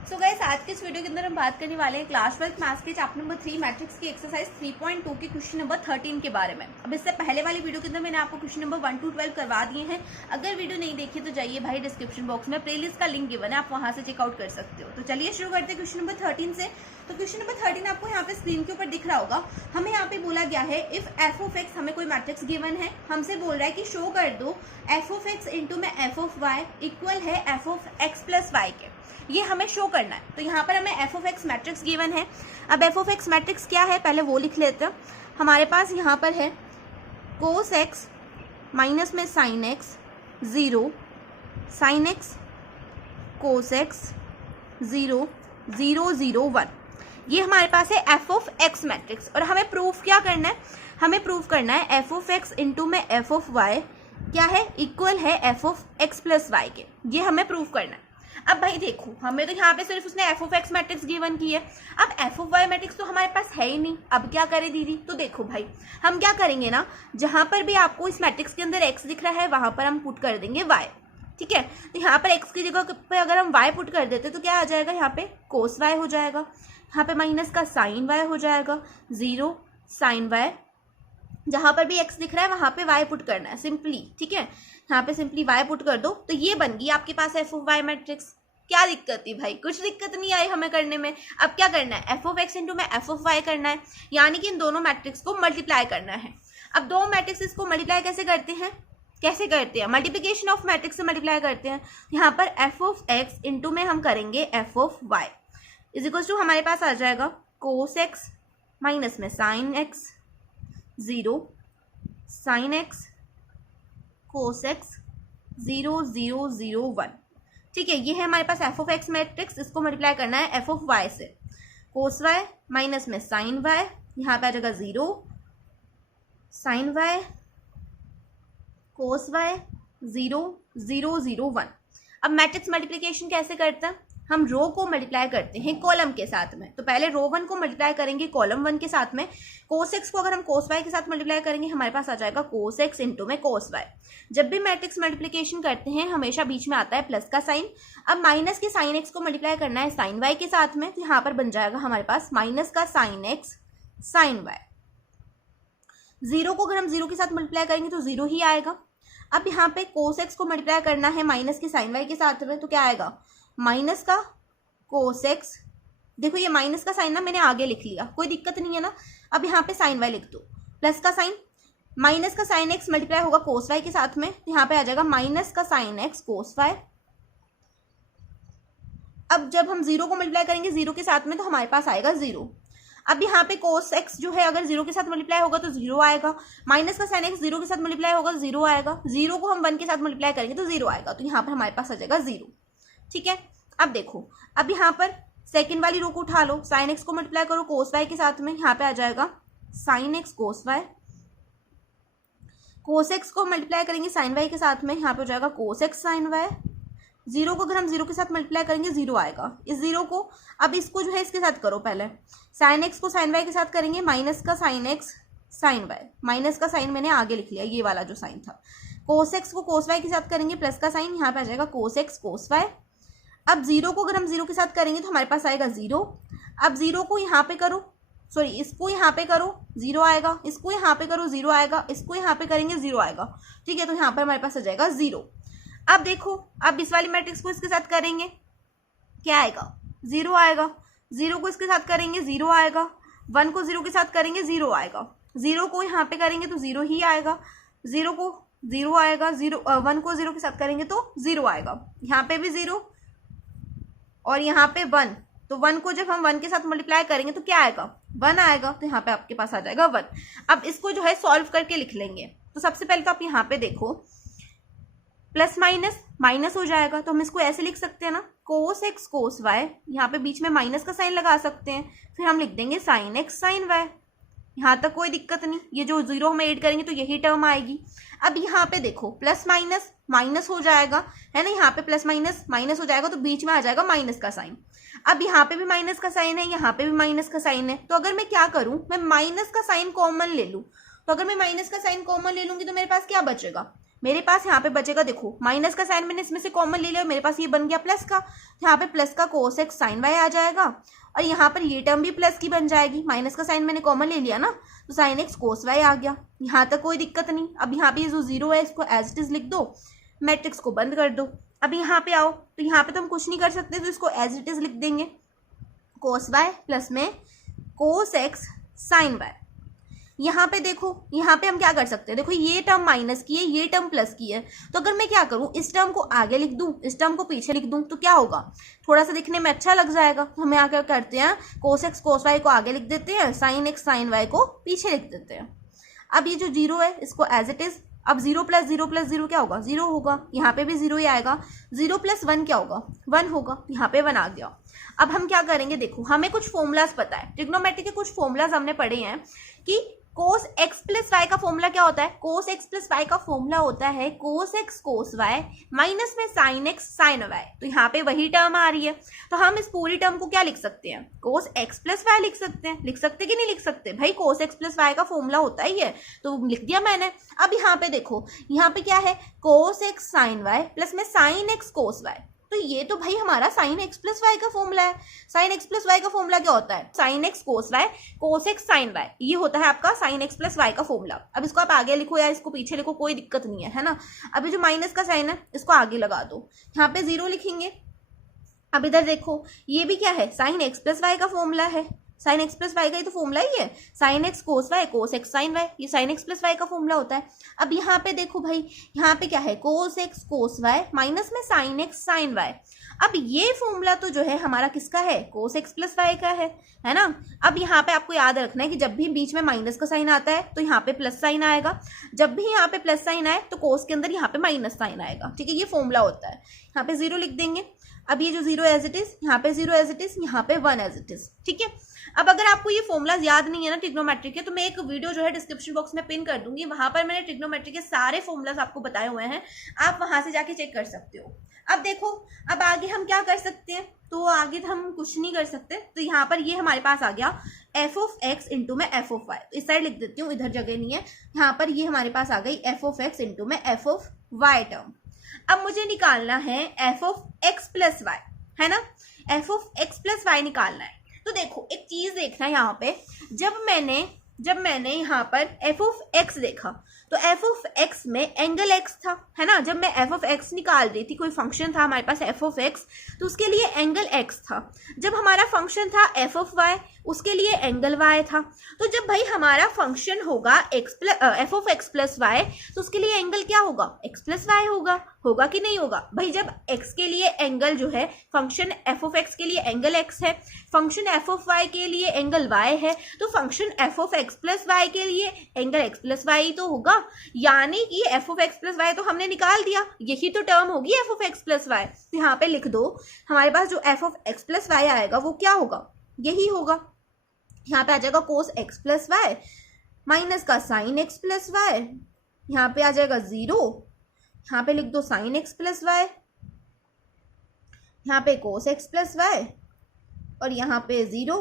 So guys, आज के इस वीडियो के अंदर हम बात करने वाले हैं क्लास 12 मैथ्स के चैप्टर नंबर 3 मैट्रिक्स की एक्सरसाइज 3.2 के क्वेश्चन नंबर 13 के बारे में। अब इससे पहले वाली वीडियो के अंदर मैंने आपको क्वेश्चन नंबर 1 to 12 करवा दिए हैं। अगर वीडियो नहीं देखी तो जाइए भाई, डिस्क्रिप्शन बॉक्स में प्लेलिस्ट का लिंक गिवन है, आप वहां से चेकआउट कर सकते हो। तो चलिए शुरू करते हैं क्वेश्चन नंबर 13 से। तो क्वेश्चन नंबर 13 आपको यहाँ पे स्क्रीन के ऊपर दिख रहा होगा। हमें यहाँ पे बोला गया है इफ एफ ऑफ एक्स, हमें कोई मैट्रिक्स गिवन है, हमसे बोल रहा है कि शो कर दो एफ ऑफ एक्स इंटू में एफ ऑफ वाई इक्वल है f of x plus y के। ये हमें शो करना है। तो यहाँ पर हमें F of x matrix given है। अब एफ ऑफ एक्स मैट्रिक्स क्या है पहले वो लिख लेते हैं। हमारे पास यहाँ पर है कोस एक्स माइनस में sine x 0, sine x cos x 0 0 0 1। ये हमारे पास है एफ ऑफ एक्स मैट्रिक्स। और हमें प्रूफ क्या करना है, हमें प्रूफ करना है एफ ऑफ एक्स इंटू में एफ ऑफ वाई क्या है, इक्वल है f of x plus y के। ये हमें प्रूफ करना है। अब भाई देखो, हमें तो यहाँ पे सिर्फ उसने F of x matrix given की है। अब एफ ऑफ वाई मैट्रिक्स तो हमारे पास है ही नहीं। अब क्या करें दीदी? तो देखो भाई, हम क्या करेंगे ना, जहां पर भी आपको इस मैट्रिक्स के अंदर एक्स दिख रहा है वहां पर हम पुट कर देंगे वाई। ठीक है, तो यहाँ पर एक्स की जगह पे अगर हम वाई पुट कर देते तो क्या आ जाएगा, यहाँ पे कोस वाई हो जाएगा, यहाँ पे माइनस का साइन वाई हो जाएगा, 0 साइन वाई। जहां पर भी एक्स दिख रहा है वहां पे वाई पुट करना है सिंपली। ठीक है, यहाँ पे सिंपली वाई पुट कर दो तो ये बन गई आपके पास एफ ऑफ वाई मैट्रिक्स। क्या दिक्कत थी भाई? कुछ दिक्कत नहीं आई हमें करने में। अब क्या करना है, एफ ऑफ एक्स इंटू में एफ ऑफ वाई करना है, यानी कि इन दोनों मैट्रिक्स को मल्टीप्लाई करना है। अब दो मैट्रिक्स को मल्टीप्लाई कैसे करते हैं, मल्टीप्लीकेशन ऑफ मैट्रिक्स से मल्टीप्लाई करते हैं। यहाँ पर एफ ऑफ एक्स इंटू में हम करेंगे f of y is equal to हमारे पास आ जाएगा कोस एक्स माइनस में sine x 0 sine x cos x 0 0 0 1। ठीक है, ये है हमारे पास एफ ऑफ एक्स मैट्रिक्स। इसको मल्टीप्लाई करना है एफ ऑफ वाई से, कोस वाई माइनस में साइन वाई, यहाँ पे आ जाएगा 0 साइन वाई कोस वाई 0 0 0 1। अब मैट्रिक्स मल्टीप्लिकेशन कैसे करते हैं, हम रो को मल्टीप्लाई करते हैं कॉलम के साथ में। तो पहले रो 1 को मल्टीप्लाई करेंगे कॉलम 1 के साथ में। कोस एक्स को अगर हम कोस वाई के साथ मल्टीप्लाई करेंगे हमारे पास आ जाएगा कोस एक्स इंटू में कोस वाई। जब भी मैट्रिक्स मल्टीप्लिकेशन करते हैं हमेशा बीच में आता है प्लस का साइन। अब माइनस के साइन एक्स को मल्टीप्लाई करना है साइन वाई के साथ में, तो यहाँ पर बन जाएगा हमारे पास माइनस का साइन एक्स साइन वाई। 0 को अगर हम 0 के साथ मल्टीप्लाई करेंगे तो 0 ही आएगा। अब यहाँ पे कोस एक्स को मल्टीप्लाई करना है माइनस के साइन वाई के साथ में, तो क्या आएगा, माइनस का कोस एक्स। देखो ये माइनस का साइन ना मैंने आगे लिख लिया, कोई दिक्कत नहीं है ना। अब यहाँ पे साइन वाई लिख दो, प्लस का साइन, माइनस का साइन एक्स मल्टीप्लाई होगा कोस वाई के साथ में, यहाँ पे आ जाएगा माइनस का साइन एक्स कोस वाई। अब जब हम 0 को मल्टीप्लाई करेंगे 0 के साथ में तो हमारे पास आएगा 0। अब यहाँ पे कोस एक्स जो है अगर 0 के साथ मल्टीप्लाई होगा तो 0 आएगा, माइनस का साइन एक्स 0 के साथ मल्टीप्लाई होगा तो 0 आएगा, 0 को हम 1 के साथ मल्टीप्लाई करेंगे तो 0 आएगा, तो यहाँ पर हमारे पास आ जाएगा 0। ठीक है, अब देखो, अब यहाँ पर सेकंड वाली रो को उठा लो, साइन एक्स को मल्टीप्लाई करो कोस वाई के साथ में, यहाँ पे आ जाएगा sign x cos y. Cos x को मल्टीप्लाई करेंगे साइन वाई के साथ में, यहाँ पे हो जाएगा कोस एक्स साइन वाई। 0 को अगर हम 0 के साथ मल्टीप्लाई करेंगे 0 आएगा। इस 0 को अब इसको जो है इसके साथ करो, पहले साइन एक्स को साइन वाई के साथ करेंगे माइनस का sine x sine y. Minus का साइन मैंने आगे लिख लिया, ये वाला जो साइन था। कोस एक्स को कोस वाई के साथ करेंगे प्लस का साइन, यहाँ पे आ जाएगा कोस एक्स कोस वाई। अब 0 को अगर हम 0 के साथ करेंगे तो हमारे पास आएगा 0। अब 0 को यहाँ पे करो, सॉरी इसको यहाँ पे करो 0 आएगा, इसको यहाँ पे करो 0 आएगा, इसको यहाँ पे करेंगे 0 आएगा। ठीक है, तो यहाँ पर हमारे पास आ जाएगा 0। अब देखो, अब इस वाली मैट्रिक्स को इसके साथ करेंगे, क्या आएगा, 0 आएगा। 0 को इसके साथ करेंगे 0 आएगा, 1 को 0 के साथ करेंगे 0 आएगा, 0 को यहाँ पे करेंगे तो 0 ही आएगा, 0 को 0 आएगा, 1 को 0 के साथ करेंगे तो 0 आएगा, यहाँ पे भी 0 और यहाँ पे 1। तो 1 को जब हम 1 के साथ मल्टीप्लाई करेंगे तो क्या आएगा, 1 आएगा, तो यहाँ पे आपके पास आ जाएगा 1। अब इसको जो है सॉल्व करके लिख लेंगे। तो सबसे पहले तो आप यहाँ पे देखो, प्लस माइनस माइनस हो जाएगा, तो हम इसको ऐसे लिख सकते हैं ना, कोस एक्स कोस वाई, यहाँ पे बीच में माइनस का साइन लगा सकते हैं, फिर हम लिख देंगे साइन एक्स साइन वाई। यहाँ तक कोई दिक्कत नहीं, ये जो 0 हम ऐड करेंगे तो यही टर्म आएगी। अब यहाँ पे देखो, प्लस माइनस माइनस हो जाएगा, है ना, यहाँ पे प्लस माइनस माइनस हो जाएगा तो बीच में आ जाएगा माइनस का साइन। अब यहाँ पे भी माइनस का साइन है, यहाँ पे भी माइनस का साइन है, तो अगर मैं क्या करूं, मैं माइनस का साइन कॉमन ले लूं। तो अगर मैं माइनस का साइन कॉमन ले लूंगी तो मेरे पास क्या बचेगा, मेरे पास यहाँ पे बचेगा, देखो माइनस का साइन मैंने इसमें से कॉमन ले लिया, मेरे पास ये बन गया प्लस का, यहाँ पे प्लस का कोस एक्स साइन वाई आ जाएगा और यहाँ पर ये टर्म भी प्लस की बन जाएगी, माइनस का साइन मैंने कॉमन ले लिया ना, तो साइन एक्स कोस वाई आ गया। यहाँ तक कोई दिक्कत नहीं। अब यहाँ पे जो जीरो है इसको एज इट इज लिख दो, मैट्रिक्स को बंद कर दो। अब यहाँ पे आओ, तो यहाँ पे तो हम कुछ नहीं कर सकते, तो इसको एज इट इज लिख देंगे, कोस वाई प्लस में कोस एक्स साइन वाई। यहाँ पे देखो, यहाँ पे हम क्या कर सकते हैं, देखो ये टर्म माइनस की है, ये टर्म प्लस की है, तो अगर मैं क्या करूँ, इस टर्म को आगे लिख दूँ, इस टर्म को पीछे लिख दूँ, तो क्या होगा, थोड़ा सा दिखने में अच्छा लग जाएगा। तो हम यहाँ क्या करते हैं, कोस एक्स कोस वाई को आगे लिख देते हैं, साइन एक्स साइन वाई को पीछे लिख देते हैं। अब ये जो जीरो है इसको एज इट इज, अब जीरो प्लस जीरो क्या होगा, जीरो होगा, यहाँ पे भी जीरो ही आएगा। जीरो प्लस वन क्या होगा, वन होगा, यहाँ पे वन आ गया। अब हम क्या करेंगे, देखो हमें कुछ फॉर्मूलाज पता है, ट्रिग्नोमेट्री के कुछ फॉर्मूलाज हमने पढ़े हैं कि कोस एक्स प्लस वाई का फॉर्मूला क्या होता है, कोस एक्स प्लस वाई का फॉर्मूला होता है cos x cos y minus में साइन एक्स साइन वाई। तो यहाँ पे वही टर्म आ रही है, तो हम इस पूरी टर्म को क्या लिख सकते हैं, कोस एक्स प्लस वाई लिख सकते हैं। लिख सकते कि नहीं लिख सकते भाई, कोस एक्स प्लस वाई का फॉर्मूला होता ही है, तो लिख दिया मैंने। अब यहाँ पे देखो, यहाँ पे क्या है, cos x sine y plus में साइन एक्स कोस वाई, तो ये तो भाई हमारा साइन एक्स प्लस वाई का फॉर्मूला है। साइन एक्स प्लस वाई का फॉर्मूला क्या होता है, sine x cos y cos x sine y, ये होता है आपका साइन एक्स प्लस वाई का फॉर्मूला। अब इसको आप आगे लिखो या इसको पीछे लिखो, कोई दिक्कत नहीं है ना। अब ये जो माइनस का साइन है इसको आगे लगा दो, यहाँ पे जीरो लिखेंगे। अब इधर देखो, ये भी क्या है, साइन एक्स प्लस वाई का फॉर्मूला है, साइन एक्स प्लस वाई का ही तो फॉर्मूला ही है, sine x cos y cos x sine y, ये साइन एक्स प्लस वाई का फॉर्मूला होता है। अब यहाँ पे देखो भाई, यहाँ पे क्या है, cos x cos y minus में साइन एक्स साइन वाई। अब ये फॉर्मूला तो जो है हमारा किसका है, कोस एक्स प्लस वाई का है ना। अब यहाँ पे आपको याद रखना है कि जब भी बीच में माइनस का साइन आता है तो यहाँ पे प्लस साइन आएगा, जब भी यहाँ पे प्लस साइन आए तो कोस के अंदर यहाँ पे माइनस साइन आएगा, ठीक है, ये फॉर्मूला होता है। यहाँ पे जीरो लिख देंगे। अब ये जो जीरो एज इट इज, यहाँ पे जीरो एज इट इज, यहाँ पे वन एज इट इज, ठीक है। अब अगर आपको ये फॉर्मूलाज याद नहीं है ना ट्रिग्नोमेट्री के, तो मैं एक वीडियो जो है डिस्क्रिप्शन बॉक्स में पिन कर दूंगी, वहां पर मैंने ट्रिग्नोमेट्री के सारे फॉर्मूलाज आपको बताए हुए हैं, आप वहां से जाके चेक कर सकते हो। अब देखो, अब आगे हम क्या कर सकते हैं, तो आगे हम कुछ नहीं कर सकते, तो यहाँ पर ये हमारे पास आ गया एफ ऑफ एक्स इंटू में एफ ऑफ वाई, इस साइड लिख देती हूँ, इधर जगह नहीं है। यहाँ पर ये हमारे पास आ गई एफ ऑफ एक्स इंटू में एफ ऑफ वाई टर्म। अब मुझे निकालना है f of x plus y, है ना, f of x plus y निकालना है। तो देखो एक चीज देखना है यहाँ पे, जब मैंने यहाँ पर एफ ऑफ एक्स देखा तो एफ ऑफ एक्स में एंगल एक्स था, है ना। जब मैं एफ ऑफ एक्स निकाल रही थी, कोई फंक्शन था हमारे पास एफ ऑफ एक्स, तो उसके लिए एंगल एक्स था। जब हमारा फंक्शन था एफ ऑफ वाई, उसके लिए एंगल वाई था। तो जब भाई हमारा फंक्शन होगा f of x plus y, तो उसके लिए एंगल क्या होगा, एक्स प्लस वाई होगा कि नहीं होगा भाई। जब एक्स के लिए एंगल जो है, फंक्शन एफ ऑफ एक्स के लिए एंगल एक्स है, फंक्शन एफ ऑफ वाई के लिए एंगल वाई है, तो function f of x plus y के लिए एंगल एक्स प्लस वाई तो होगा। यानी कि f of x plus y तो हमने निकाल दिया, यही तो टर्म होगी f of x plus y. तो यहाँ पे लिख दो, हमारे पास जो f of x plus y आएगा वो क्या होगा, यही होगा। यहाँ पे आ जाएगा cos x plus y minus का साइन एक्स प्लस वाई, यहाँ पे आ जाएगा जीरो, यहाँ पे लिख दो साइन एक्स प्लस वाई, यहाँ पे कोस एक्स प्लस वाई, और यहाँ पे जीरो,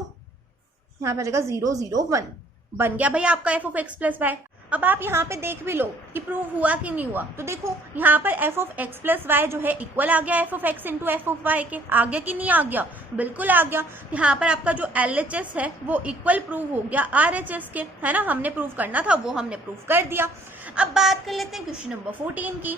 यहाँ पे आ जाएगा जीरो जीरो वन। बन गया भाई आपका f of x plus y. अब आप यहाँ पे देख भी लो कि प्रूव हुआ कि नहीं हुआ। तो देखो यहाँ पर f of x plus y जो है इक्वल आ गया f of x into f of y के, आ गया कि नहीं आ गया, बिल्कुल आ गया। यहाँ पर आपका जो LHS है वो इक्वल प्रूव हो गया RHS के, है ना। हमने प्रूव करना था वो हमने प्रूव कर दिया। अब बात कर लेते हैं क्वेश्चन नंबर 14 की।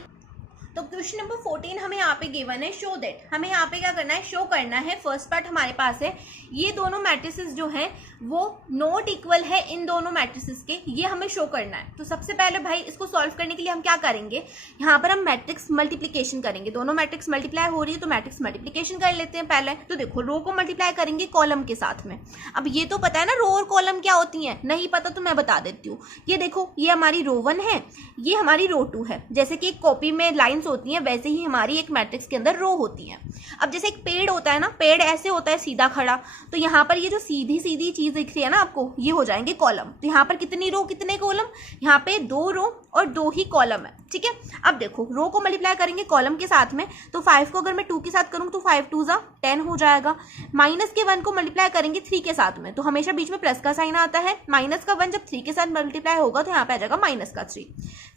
तो क्वेश्चन नंबर 14 हमें यहाँ पे गिवन है शो दैट, हमें यहाँ पे क्या करना है, शो करना है। फर्स्ट पार्ट हमारे पास है, ये दोनों मैट्रिसेस जो हैं वो नॉट इक्वल है इन दोनों मैट्रिसेस के, ये हमें शो करना है। तो सबसे पहले भाई इसको सॉल्व करने के लिए हम क्या करेंगे, यहाँ पर हम मैट्रिक्स मल्टीप्लीकेशन करेंगे। दोनों मैट्रिक्स मल्टीप्लाई हो रही है तो मैट्रिक्स मल्टीप्लीकेशन कर लेते हैं पहले। तो देखो रो को मल्टीप्लाई करेंगे कॉलम के साथ में। अब ये तो पता है ना रो और कॉलम क्या होती है, नहीं पता तो मैं बता देती हूँ। ये देखो, ये हमारी रो 1 है, ये हमारी रो 2 है। जैसे कि एक कॉपी में लाइन कॉलम्स होती हैं वैसे ही हमारी एक मैट्रिक्स के अंदर रो होती हैं। अब जैसे एक पेड़ होता है ना, पेड़ ऐसे होता है सीधा खड़ा, तो यहाँ पर ये जो सीधी सीधी चीज दिख रही है ना आपको, ये हो जाएंगे कॉलम। तो यहाँ पर कितनी रो कितने कॉलम, यहाँ पे 2 रो और 2 ही कॉलम है, ठीक है। अब देखो रो को मल्टीप्लाई करेंगे कॉलम के साथ में, तो 5 को अगर मैं 2 के साथ करूँ तो 5 2 जा 10 हो जाएगा। माइनस के 1 को मल्टीप्लाई करेंगे 3 के साथ में, तो हमेशा बीच में प्लस का साइन आता है। माइनस का 1 जब 3 के साथ मल्टीप्लाई होगा तो यहाँ पे आ जाएगा माइनस का 3।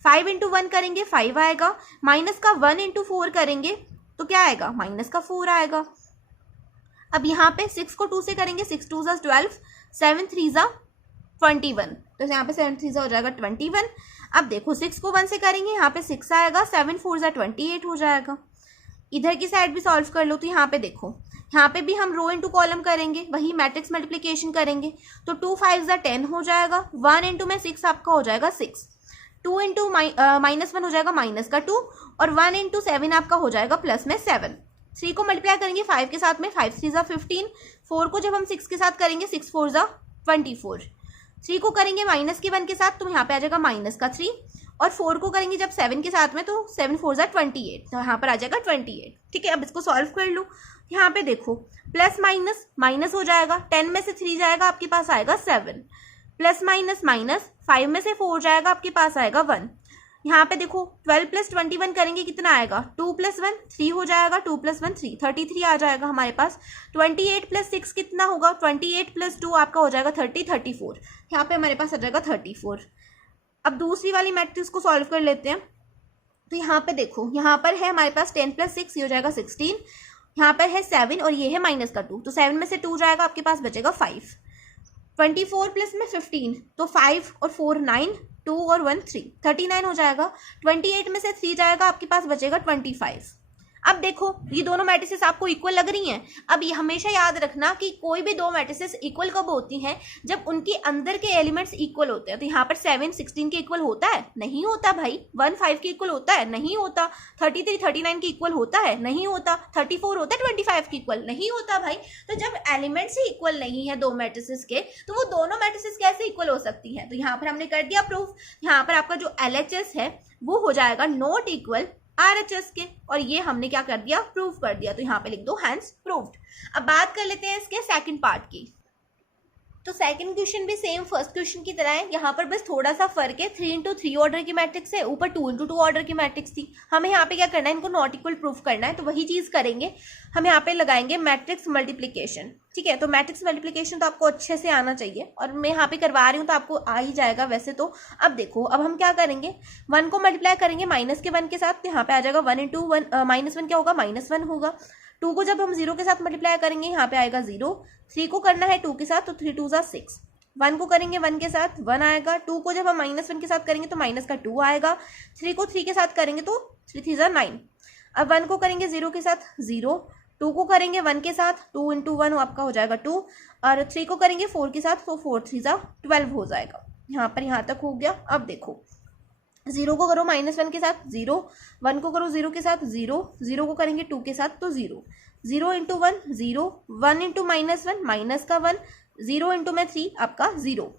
5 इंटू 1 करेंगे 5 आएगा। माइनस का 1 इंटू 4 करेंगे तो क्या आएगा, माइनस का 4 आएगा। अब यहाँ पे 6 को 2 से करेंगे, 6 2 जा 12, 7 3 जा 21, तो यहाँ पे 7 3 जा हो जाएगा 21। अब देखो 6 को 1 से करेंगे, यहाँ पे 6 आएगा, 7 4 जा 28 हो जाएगा। इधर की साइड भी सॉल्व कर लो, तो यहाँ पे देखो, यहाँ पे भी हम रो इंटू कॉलम करेंगे, वही मैट्रिक्स मल्टीप्लिकेशन करेंगे, तो 2 5 जा 10 हो जाएगा। 1 इंटू में 6 आपका हो जाएगा 6, 2 इंटू -1 हो जाएगा माइनस का 2, और 1 इंटू 7 आपका हो जाएगा प्लस में 7। 3 को मल्टीप्लाई करेंगे 5 के साथ में, 5 3 जा 15। 4 को जब हम 6 के साथ करेंगे 6 4 जा 24। 3 को करेंगे माइनस के 1 के साथ, तो यहाँ पे आ जाएगा माइनस का 3, और 4 को करेंगे जब 7 के साथ में, तो 7 4 जा 28, तो यहाँ पर आ जाएगा 28, ठीक है। अब इसको सॉल्व कर लो। यहाँ पे देखो प्लस माइनस माइनस हो जाएगा, 10 में से 3 जाएगा आपके पास आएगा 7, प्लस माइनस माइनस 5 में से 4 जाएगा आपके पास आएगा 1। यहाँ पे देखो 12 प्लस 21 करेंगे कितना आएगा, 2 प्लस 1 3 हो जाएगा, 2 प्लस 1 3, 33 आ जाएगा हमारे पास। 28 प्लस 6 कितना होगा, 28 प्लस 2 आपका हो जाएगा 30 34, यहाँ पे हमारे पास आ जाएगा 34। अब दूसरी वाली मैट्रिक्स को सॉल्व कर लेते हैं। तो यहाँ पे देखो, यहाँ पर है हमारे पास 10 प्लस 6 ये हो जाएगा 16, यहाँ पर है 7 और ये है माइनस का 2, तो 7 में से 2 जाएगा आपके पास बचेगा 5। 24 प्लस में 15, तो 5 और 4 9, 2 और 1 3, 39 हो जाएगा। 28 में से 3 जाएगा आपके पास बचेगा 25। अब देखो ये दोनों मैट्रिसेस आपको इक्वल लग रही हैं। अब ये हमेशा याद रखना कि कोई भी दो मैट्रिसेस इक्वल कब होती हैं, जब उनके अंदर के एलिमेंट्स इक्वल होते हैं। तो यहाँ पर 7 16 के इक्वल होता है, नहीं होता भाई। 1 5 के इक्वल होता है, नहीं होता। 33 39 के इक्वल होता है, नहीं होता। 34 होता है 25 के इक्वल, नहीं होता भाई। तो जब एलिमेंट्स ही इक्वल नहीं है दो मैट्रिसेस के, तो वो दोनों मैट्रिसेस कैसे इक्वल हो सकती हैं। तो यहाँ पर हमने कर दिया प्रूफ। यहाँ पर आपका जो LHS है वो हो जाएगा नॉट इक्वल RHS के, और ये हमने क्या कर दिया, प्रूफ कर दिया। तो यहाँ पे लिख दो हैंस प्रूव्ड। अब बात कर लेते हैं इसके सेकंड पार्ट की। तो सेकंड क्वेश्चन भी सेम फर्स्ट क्वेश्चन की तरह है। यहाँ पर बस थोड़ा सा फर्क है, 3 इंटू 3 ऑर्डर की मैट्रिक्स है, ऊपर 2 इंटू 2 ऑर्डर की मैट्रिक्स थी। हमें यहाँ पे क्या करना है, इनको नॉट इक्वल प्रूफ करना है। तो वही चीज करेंगे, हम यहाँ पे लगाएंगे मैट्रिक्स मल्टीप्लीकेशन। ठीक है, तो मैट्रिक्स मल्टीप्लीकेशन तो आपको अच्छे से आना चाहिए, और मैं यहाँ पे करवा रही हूँ तो आपको आ ही जाएगा वैसे तो। अब देखो, अब हम क्या करेंगे, 1 को मल्टीप्लाई करेंगे माइनस के 1 के साथ, तो यहाँ पे आ जाएगा 1 इंटू 1 -1 क्या होगा, -1 होगा। 2 को जब हम 0 के साथ मल्टीप्लाई करेंगे यहाँ पे आएगा 0। 3 को करना है 2 के साथ, तो 3 2 जा 6। 1 को करेंगे 1 के साथ 1 आएगा। 2 को जब हम -1 के साथ करेंगे तो माइनस का 2 आएगा। 3 को 3 के साथ करेंगे तो 3 3 जा 9। अब 1 को करेंगे 0 के साथ 0। 2 को करेंगे 1 के साथ, 2 इंटू 1 आपका हो जाएगा 2। और 3 को करेंगे 4 के साथ, तो 4 3 जा 12 हो जाएगा। यहाँ पर यहाँ तक हो गया। अब देखो, 0 को करो -1 के साथ 0, 1 को करो 0 के साथ 0, 0 को करेंगे 2 के साथ तो 0, 0 इंटू 1 0, 1 इंटू -1 माइनस का 1, 0 इंटू में 3 आपका 0।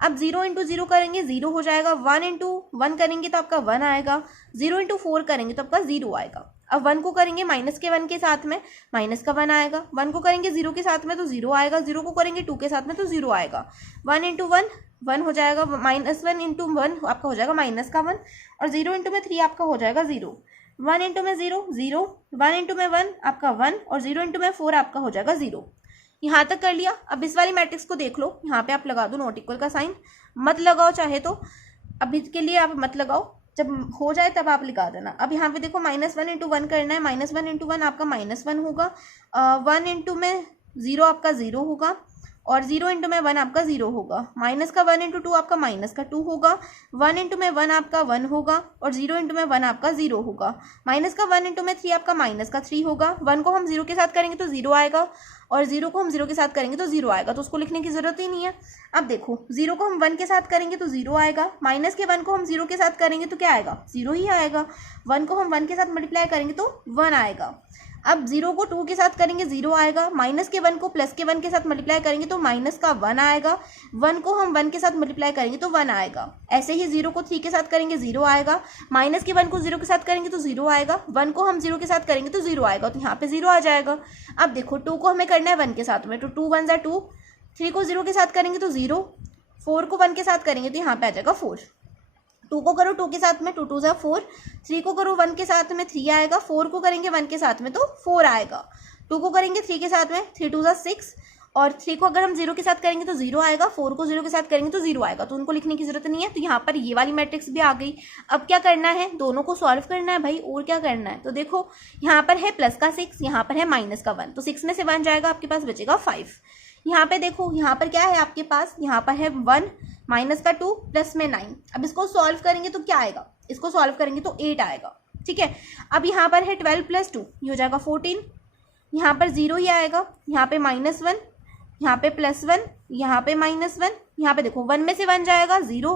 अब 0 इंटू 0 करेंगे 0 हो जाएगा। 1 इंटू 1 करेंगे तो आपका 1 आएगा। 0 इंटू 4 करेंगे तो आपका 0 आएगा। अब 1 को करेंगे माइनस के 1 के साथ में, माइनस का 1 आएगा। 1 को करेंगे 0 के साथ में तो 0 आएगा। 0 को करेंगे 2 के साथ में तो 0 आएगा। 1 इंटू 1 1 हो जाएगा, -1 इंटू 1 आपका हो जाएगा माइनस का 1, और 0 इंटू में 3 आपका हो जाएगा 0। 1 इंटू में 0 0, 1 इंटू में 1 आपका 1, और 0 इंटू में 4 आपका हो जाएगा 0। यहाँ तक कर लिया। अब इस वाली मैट्रिक्स को देख लो, यहाँ पे आप लगा दो नॉट इक्वल का साइन, मत लगाओ चाहे तो, अभी के लिए आप मत लगाओ, जब हो जाए तब आप लगा देना। अब यहाँ पे देखो -1 इंटू 1 करना है, -1 इंटू 1 आपका -1 होगा। 1 इंटू में 0 आपका 0 होगा, और 0 इंटू में 1 आपका 0 होगा। माइनस का 1 इंटू 2 आपका माइनस का 2 होगा। 1 इंटू में 1 आपका 1 होगा, और 0 इंटू में 1 आपका 0 होगा। माइनस का 1 इंटू में 3 आपका माइनस का 3 होगा। 1 को हम 0 के साथ करेंगे तो 0 आएगा, और 0 को हम 0 के साथ करेंगे तो 0 आएगा, तो उसको लिखने की जरूरत ही नहीं है। अब देखो, 0 को हम 1 के साथ करेंगे तो 0 आएगा। माइनस के 1 को हम 0 के साथ करेंगे तो क्या आएगा, 0 ही आएगा। 1 को हम 1 के साथ मल्टीप्लाई करेंगे तो 1 आएगा। अब 0 को 2 के साथ करेंगे 0 आएगा, माइनस के 1 को प्लस के 1 के साथ मल्टीप्लाई करेंगे तो माइनस का 1 आएगा, 1 को हम 1 के साथ मल्टीप्लाई करेंगे तो 1 आएगा। ऐसे ही 0 को 3 के साथ करेंगे 0 आएगा, माइनस के 1 को 0 के साथ करेंगे तो 0 आएगा, 1 को हम 0 के साथ करेंगे तो 0 आएगा, तो यहाँ पे 0 आ जाएगा। अब देखो 2 को हमें करना है 1 के साथ में, तो 2 1 2, 3 को 0 के साथ करेंगे तो 0, 4 को 1 के साथ करेंगे तो यहाँ पे आ जाएगा 4, 2 को करो 2 के साथ में 2 2 4, 3 को करो 1 के साथ में 3 आएगा, 4 को करेंगे 1 के साथ में तो 4 आएगा, 2 को करेंगे 3 के साथ में 3 2 6, और 3 को अगर हम 0 के साथ करेंगे तो 0 आएगा, 4 को 0 के साथ करेंगे तो 0 आएगा, तो उनको लिखने की जरूरत नहीं है। तो यहाँ पर ये वाली मैट्रिक्स भी आ गई। अब क्या करना है, दोनों को सॉल्व करना है भाई, और क्या करना है। तो देखो यहाँ पर है प्लस का 6, यहाँ पर है माइनस का 1, तो 6 में से 1 जाएगा, आपके पास बचेगा 5। यहाँ पे देखो यहाँ पर क्या है आपके पास, यहाँ पर है 1 माइनस का 2 प्लस में 9। अब इसको सॉल्व करेंगे तो क्या आएगा, इसको सॉल्व करेंगे तो 8 आएगा, ठीक है। अब यहाँ पर है 12 प्लस 2, ये हो जाएगा 14, यहाँ पर 0 ही आएगा, यहाँ पे -1, यहाँ पे +1, यहाँ पे -1, यहाँ पे देखो 1 में से 1 जाएगा 0,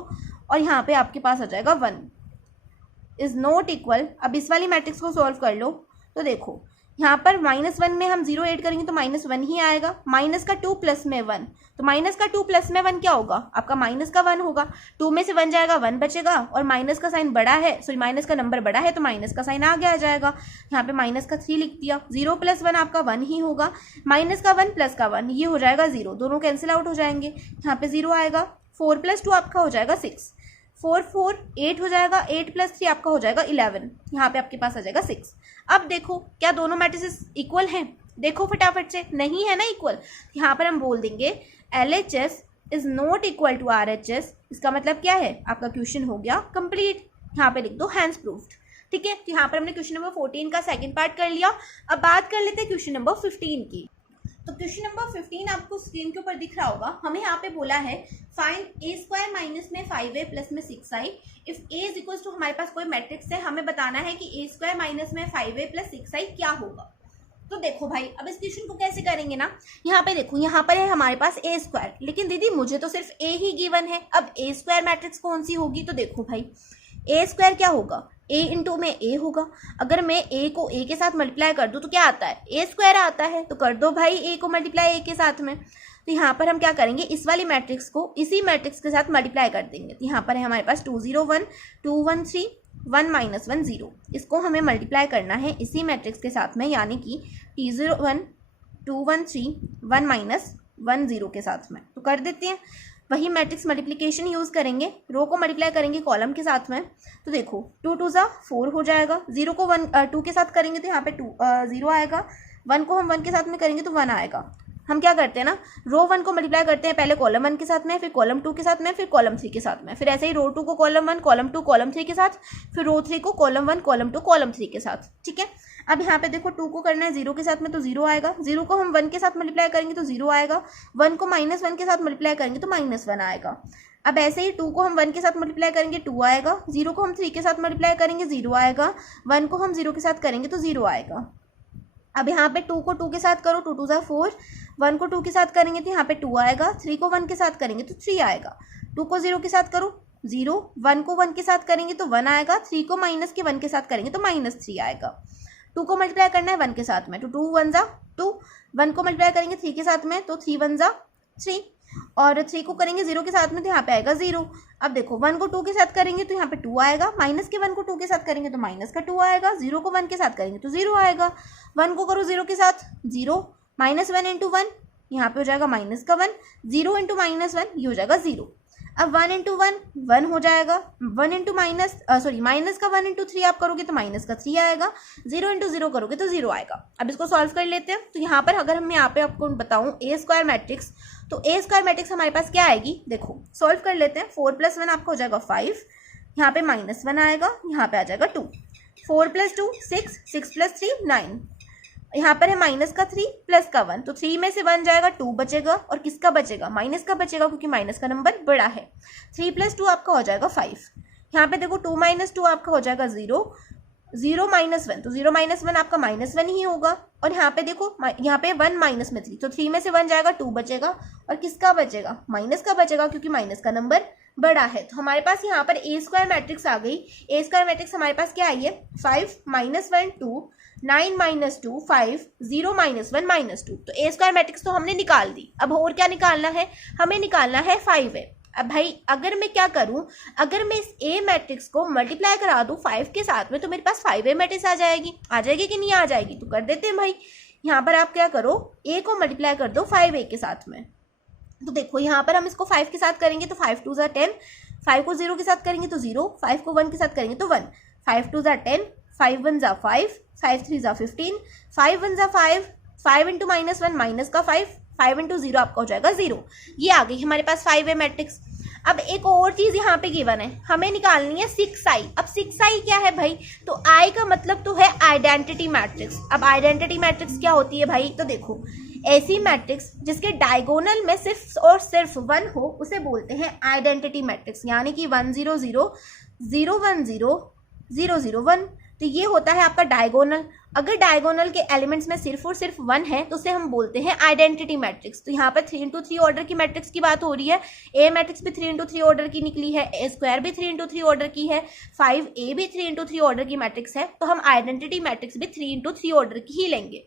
और यहाँ पे आपके पास आ जाएगा 1 इज नॉट इक्वल। अब इस वाली मैट्रिक्स को सॉल्व कर लो, तो देखो यहाँ पर -1 में हम 0 ऐड करेंगे तो -1 ही आएगा, माइनस का 2 प्लस में 1, तो माइनस का 2 प्लस में 1 क्या होगा, आपका माइनस का 1 होगा, 2 में से 1 जाएगा 1 बचेगा, और माइनस का साइन बड़ा है, सॉरी माइनस का नंबर बड़ा है तो माइनस का साइन आगे आ जाएगा, यहाँ पे माइनस का 3 लिख दिया, 0 + 1 आपका 1 ही होगा, माइनस का 1 प्लस का 1 ये हो जाएगा 0, दोनों कैंसिल आउट हो जाएंगे, यहाँ पे 0 आएगा, 4 + 2 आपका हो जाएगा 6, 4 4 8 हो जाएगा, 8 + 3 आपका हो जाएगा 11, यहाँ पे आपके पास आ जाएगा 6। अब देखो क्या दोनों मैट्रिसेस इक्वल हैं, देखो फटाफट से, नहीं है ना इक्वल, यहाँ पर हम बोल देंगे LHS is not equal to RHS। इसका मतलब क्या है, आपका क्वेश्चन हो गया कंप्लीट, यहाँ पे लिख दो हैंस प्रूफ्ड, ठीक है। तो यहाँ पर हमने क्वेश्चन नंबर 14 का सेकंड पार्ट कर लिया। अब बात कर लेते हैं क्वेश्चन नंबर 15 की। तो क्वेश्चन नंबर 15 आपको स्क्रीन के ऊपर दिख रहा होगा, हमें यहाँ पे बोला है फाइंड a² माइनस में 5a प्लस में 6i if a is equal to, हमारे पास कोई मैट्रिक्स है, हमें बताना है कि a² माइनस में 5a प्लस 6i क्या होगा। तो देखो भाई अब इस क्वेश्चन को कैसे करेंगे ना, यहाँ पे देखो यहाँ पर है हमारे पास a², लेकिन दीदी मुझे तो सिर्फ a ही गिवन है, अब a² मैट्रिक्स कौन सी होगी। तो देखो भाई a² क्या होगा, a इंटू में a होगा, अगर मैं a को a के साथ मल्टीप्लाई कर दूँ तो क्या आता है, a² आता है, तो कर दो भाई a को मल्टीप्लाई a के साथ में। तो यहाँ पर हम क्या करेंगे, इस वाली मैट्रिक्स को इसी मैट्रिक्स के साथ मल्टीप्लाई कर देंगे। तो यहाँ पर है हमारे पास 2 0 1 2 1 3 1 - 1 0, इसको हमें मल्टीप्लाई करना है इसी मैट्रिक्स के साथ में, यानी कि T 0 1 2 1 3 1 - 1 0 के साथ में। तो कर देते हैं, वही मैट्रिक्स मल्टीप्लिकेशन यूज़ करेंगे, रो को मल्टीप्लाई करेंगे कॉलम के साथ में। तो देखो 2 2 4 हो जाएगा, 0 को 2 के साथ करेंगे तो यहाँ पे 0 आएगा, 1 को हम 1 के साथ में करेंगे तो 1 आएगा। हम क्या करते हैं ना, रो 1 को मल्टीप्लाई करते हैं पहले कॉलम 1 के साथ में, फिर कॉलम 2 के साथ में, फिर कॉलम 3 के साथ में, फिर ऐसे ही रो 2 को कॉलम 1 कॉलम 2 कॉलम 3 के साथ, फिर रो 3 को कॉलम 1 कॉलम 2 कॉलम 3 के साथ, ठीक है। अब यहाँ पे देखो 2 को करना है 0 के साथ में तो 0 आएगा, 0 को हम 1 के साथ मल्टीप्लाई करेंगे तो 0 आएगा, 1 को -1 के साथ मल्टीप्लाई करेंगे तो -1 आएगा। अब ऐसे ही 2 को हम 1 के साथ मल्टीप्लाई करेंगे 2 आएगा, 0 को हम 3 के साथ मल्टीप्लाई करेंगे 0 आएगा, 1 को हम 0 के साथ करेंगे तो 0 आएगा। अब यहाँ पे 2 को 2 के साथ करो, 2 2 4, 1 को 2 के साथ करेंगे तो यहाँ पे 2 आएगा, 3 को 1 के साथ करेंगे तो 3 आएगा, 2 को 0 के साथ करो 0, 1 को 1 के साथ करेंगे तो 1 आएगा, 3 को माइनस के 1 के साथ करेंगे तो -3 आएगा। 2 को मल्टीप्लाई करना है 1 के साथ में तो 2 1 2, 1 को मल्टीप्लाई करेंगे 3 के साथ में तो 3 1 3, और 3 को करेंगे 0 के साथ में तो यहाँ पे आएगा 0। अब देखो 1 को 2 के साथ करेंगे तो यहाँ पे 2 आएगा, माइनस के 1 को 2 के साथ करेंगे तो माइनस का 2 आएगा, 0 को 1 के साथ करेंगे तो 0 आएगा, 1 को करो 0 के साथ 0, -1 इंटू 1 यहाँ पे हो जाएगा माइनस का 1, 0 इंटू -1 ये हो जाएगा 0। अब 1 इंटू 1 1 हो जाएगा, 1 इंटू माइनस का 1 इंटू 3 आप करोगे तो माइनस का 3 आएगा, 0 इंटू 0 करोगे तो 0 आएगा। अब इसको सॉल्व कर लेते हैं। तो यहाँ पर अगर हम यहाँ पे आपको बताऊँ a² मैट्रिक्स, तो a² मैट्रिक्स हमारे पास क्या आएगी, देखो सॉल्व कर लेते हैं। 4 + 1 आपका हो जाएगा 5, यहाँ पे -1 आएगा, यहाँ पे आ जाएगा 2, 4 + 2 6, 6 + 3 9, यहाँ पर है माइनस का 3 प्लस का 1, तो 3 में से 1 जाएगा 2 बचेगा, और किसका बचेगा, माइनस का बचेगा, क्योंकि माइनस का नंबर बड़ा है। 3 + 2 आपका हो जाएगा 5, यहाँ पे देखो 2 - 2 आपका हो जाएगा 0, 0 - 1 तो 0 - 1 आपका -1 ही होगा, और यहाँ पे देखो यहाँ पे 1 माइनस में 3 तो 3 में से 1 जाएगा 2 बचेगा, और किसका बचेगा, माइनस का बचेगा, क्योंकि माइनस का नंबर बड़ा है। तो हमारे पास यहाँ पर a² मैट्रिक्स आ गई। a² मैट्रिक्स हमारे पास क्या आई है, 5 - 1 2 9 माइनस 2 5, 0 माइनस 1 माइनस 2। तो ए स्क्वायर मैट्रिक्स तो हमने निकाल दी। अब और क्या निकालना है, हमें निकालना है 5a। अब भाई अगर मैं क्या करूं, अगर मैं इस ए मैट्रिक्स को मल्टीप्लाई करा दूं 5 के साथ में तो मेरे पास 5a मैट्रिक्स आ जाएगी कि नहीं आ जाएगी? तो कर देते हैं भाई। यहाँ पर आप क्या करो, a को मल्टीप्लाई कर दो 5a के साथ में। तो देखो यहाँ पर हम इसको 5 के साथ करेंगे तो 5 2 ज़ा 10, 5 को 0 के साथ करेंगे तो 0, 5 को 1 के साथ करेंगे तो 1, 5 2 ज़ा 10, 5 1 ज़ा 5, 5 3 ज़ा 15, 5 1 ज़ा 5, 5 इंटू माइनस 1 माइनस का 5, 5 इंटू 0 आपका हो जाएगा 0। ये आ गई हमारे पास 5a मैट्रिक्स। अब एक और चीज यहाँ पे गिवन है, हमें निकालनी है 6i। अब 6i क्या है भाई, तो i का मतलब तो है आइडेंटिटी मैट्रिक्स। अब आइडेंटिटी मैट्रिक्स क्या होती है भाई, तो देखो ऐसी मैट्रिक्स जिसके डायगोनल में सिर्फ और सिर्फ 1 हो उसे बोलते हैं आइडेंटिटी मैट्रिक्स, यानी कि 1 0 0 0 1 0 0 0 1। तो ये होता है आपका डायगोनल। अगर डायगोनल के एलिमेंट्स में सिर्फ और सिर्फ 1 है तो उसे हम बोलते हैं आइडेंटिटी मैट्रिक्स। तो यहाँ पर 3 इंटू 3 ऑर्डर की मैट्रिक्स की बात हो रही है। ए मैट्रिक्स भी 3 इंटू 3 ऑर्डर की निकली है, ए स्क्वायर भी 3 इंटू 3 ऑर्डर की है, 5a भी 3 इंटू 3 ऑर्डर की मैट्रिक्स है। तो हम आइडेंटिटी मैट्रिक्स भी 3 इंटू 3 ऑर्डर की ही लेंगे।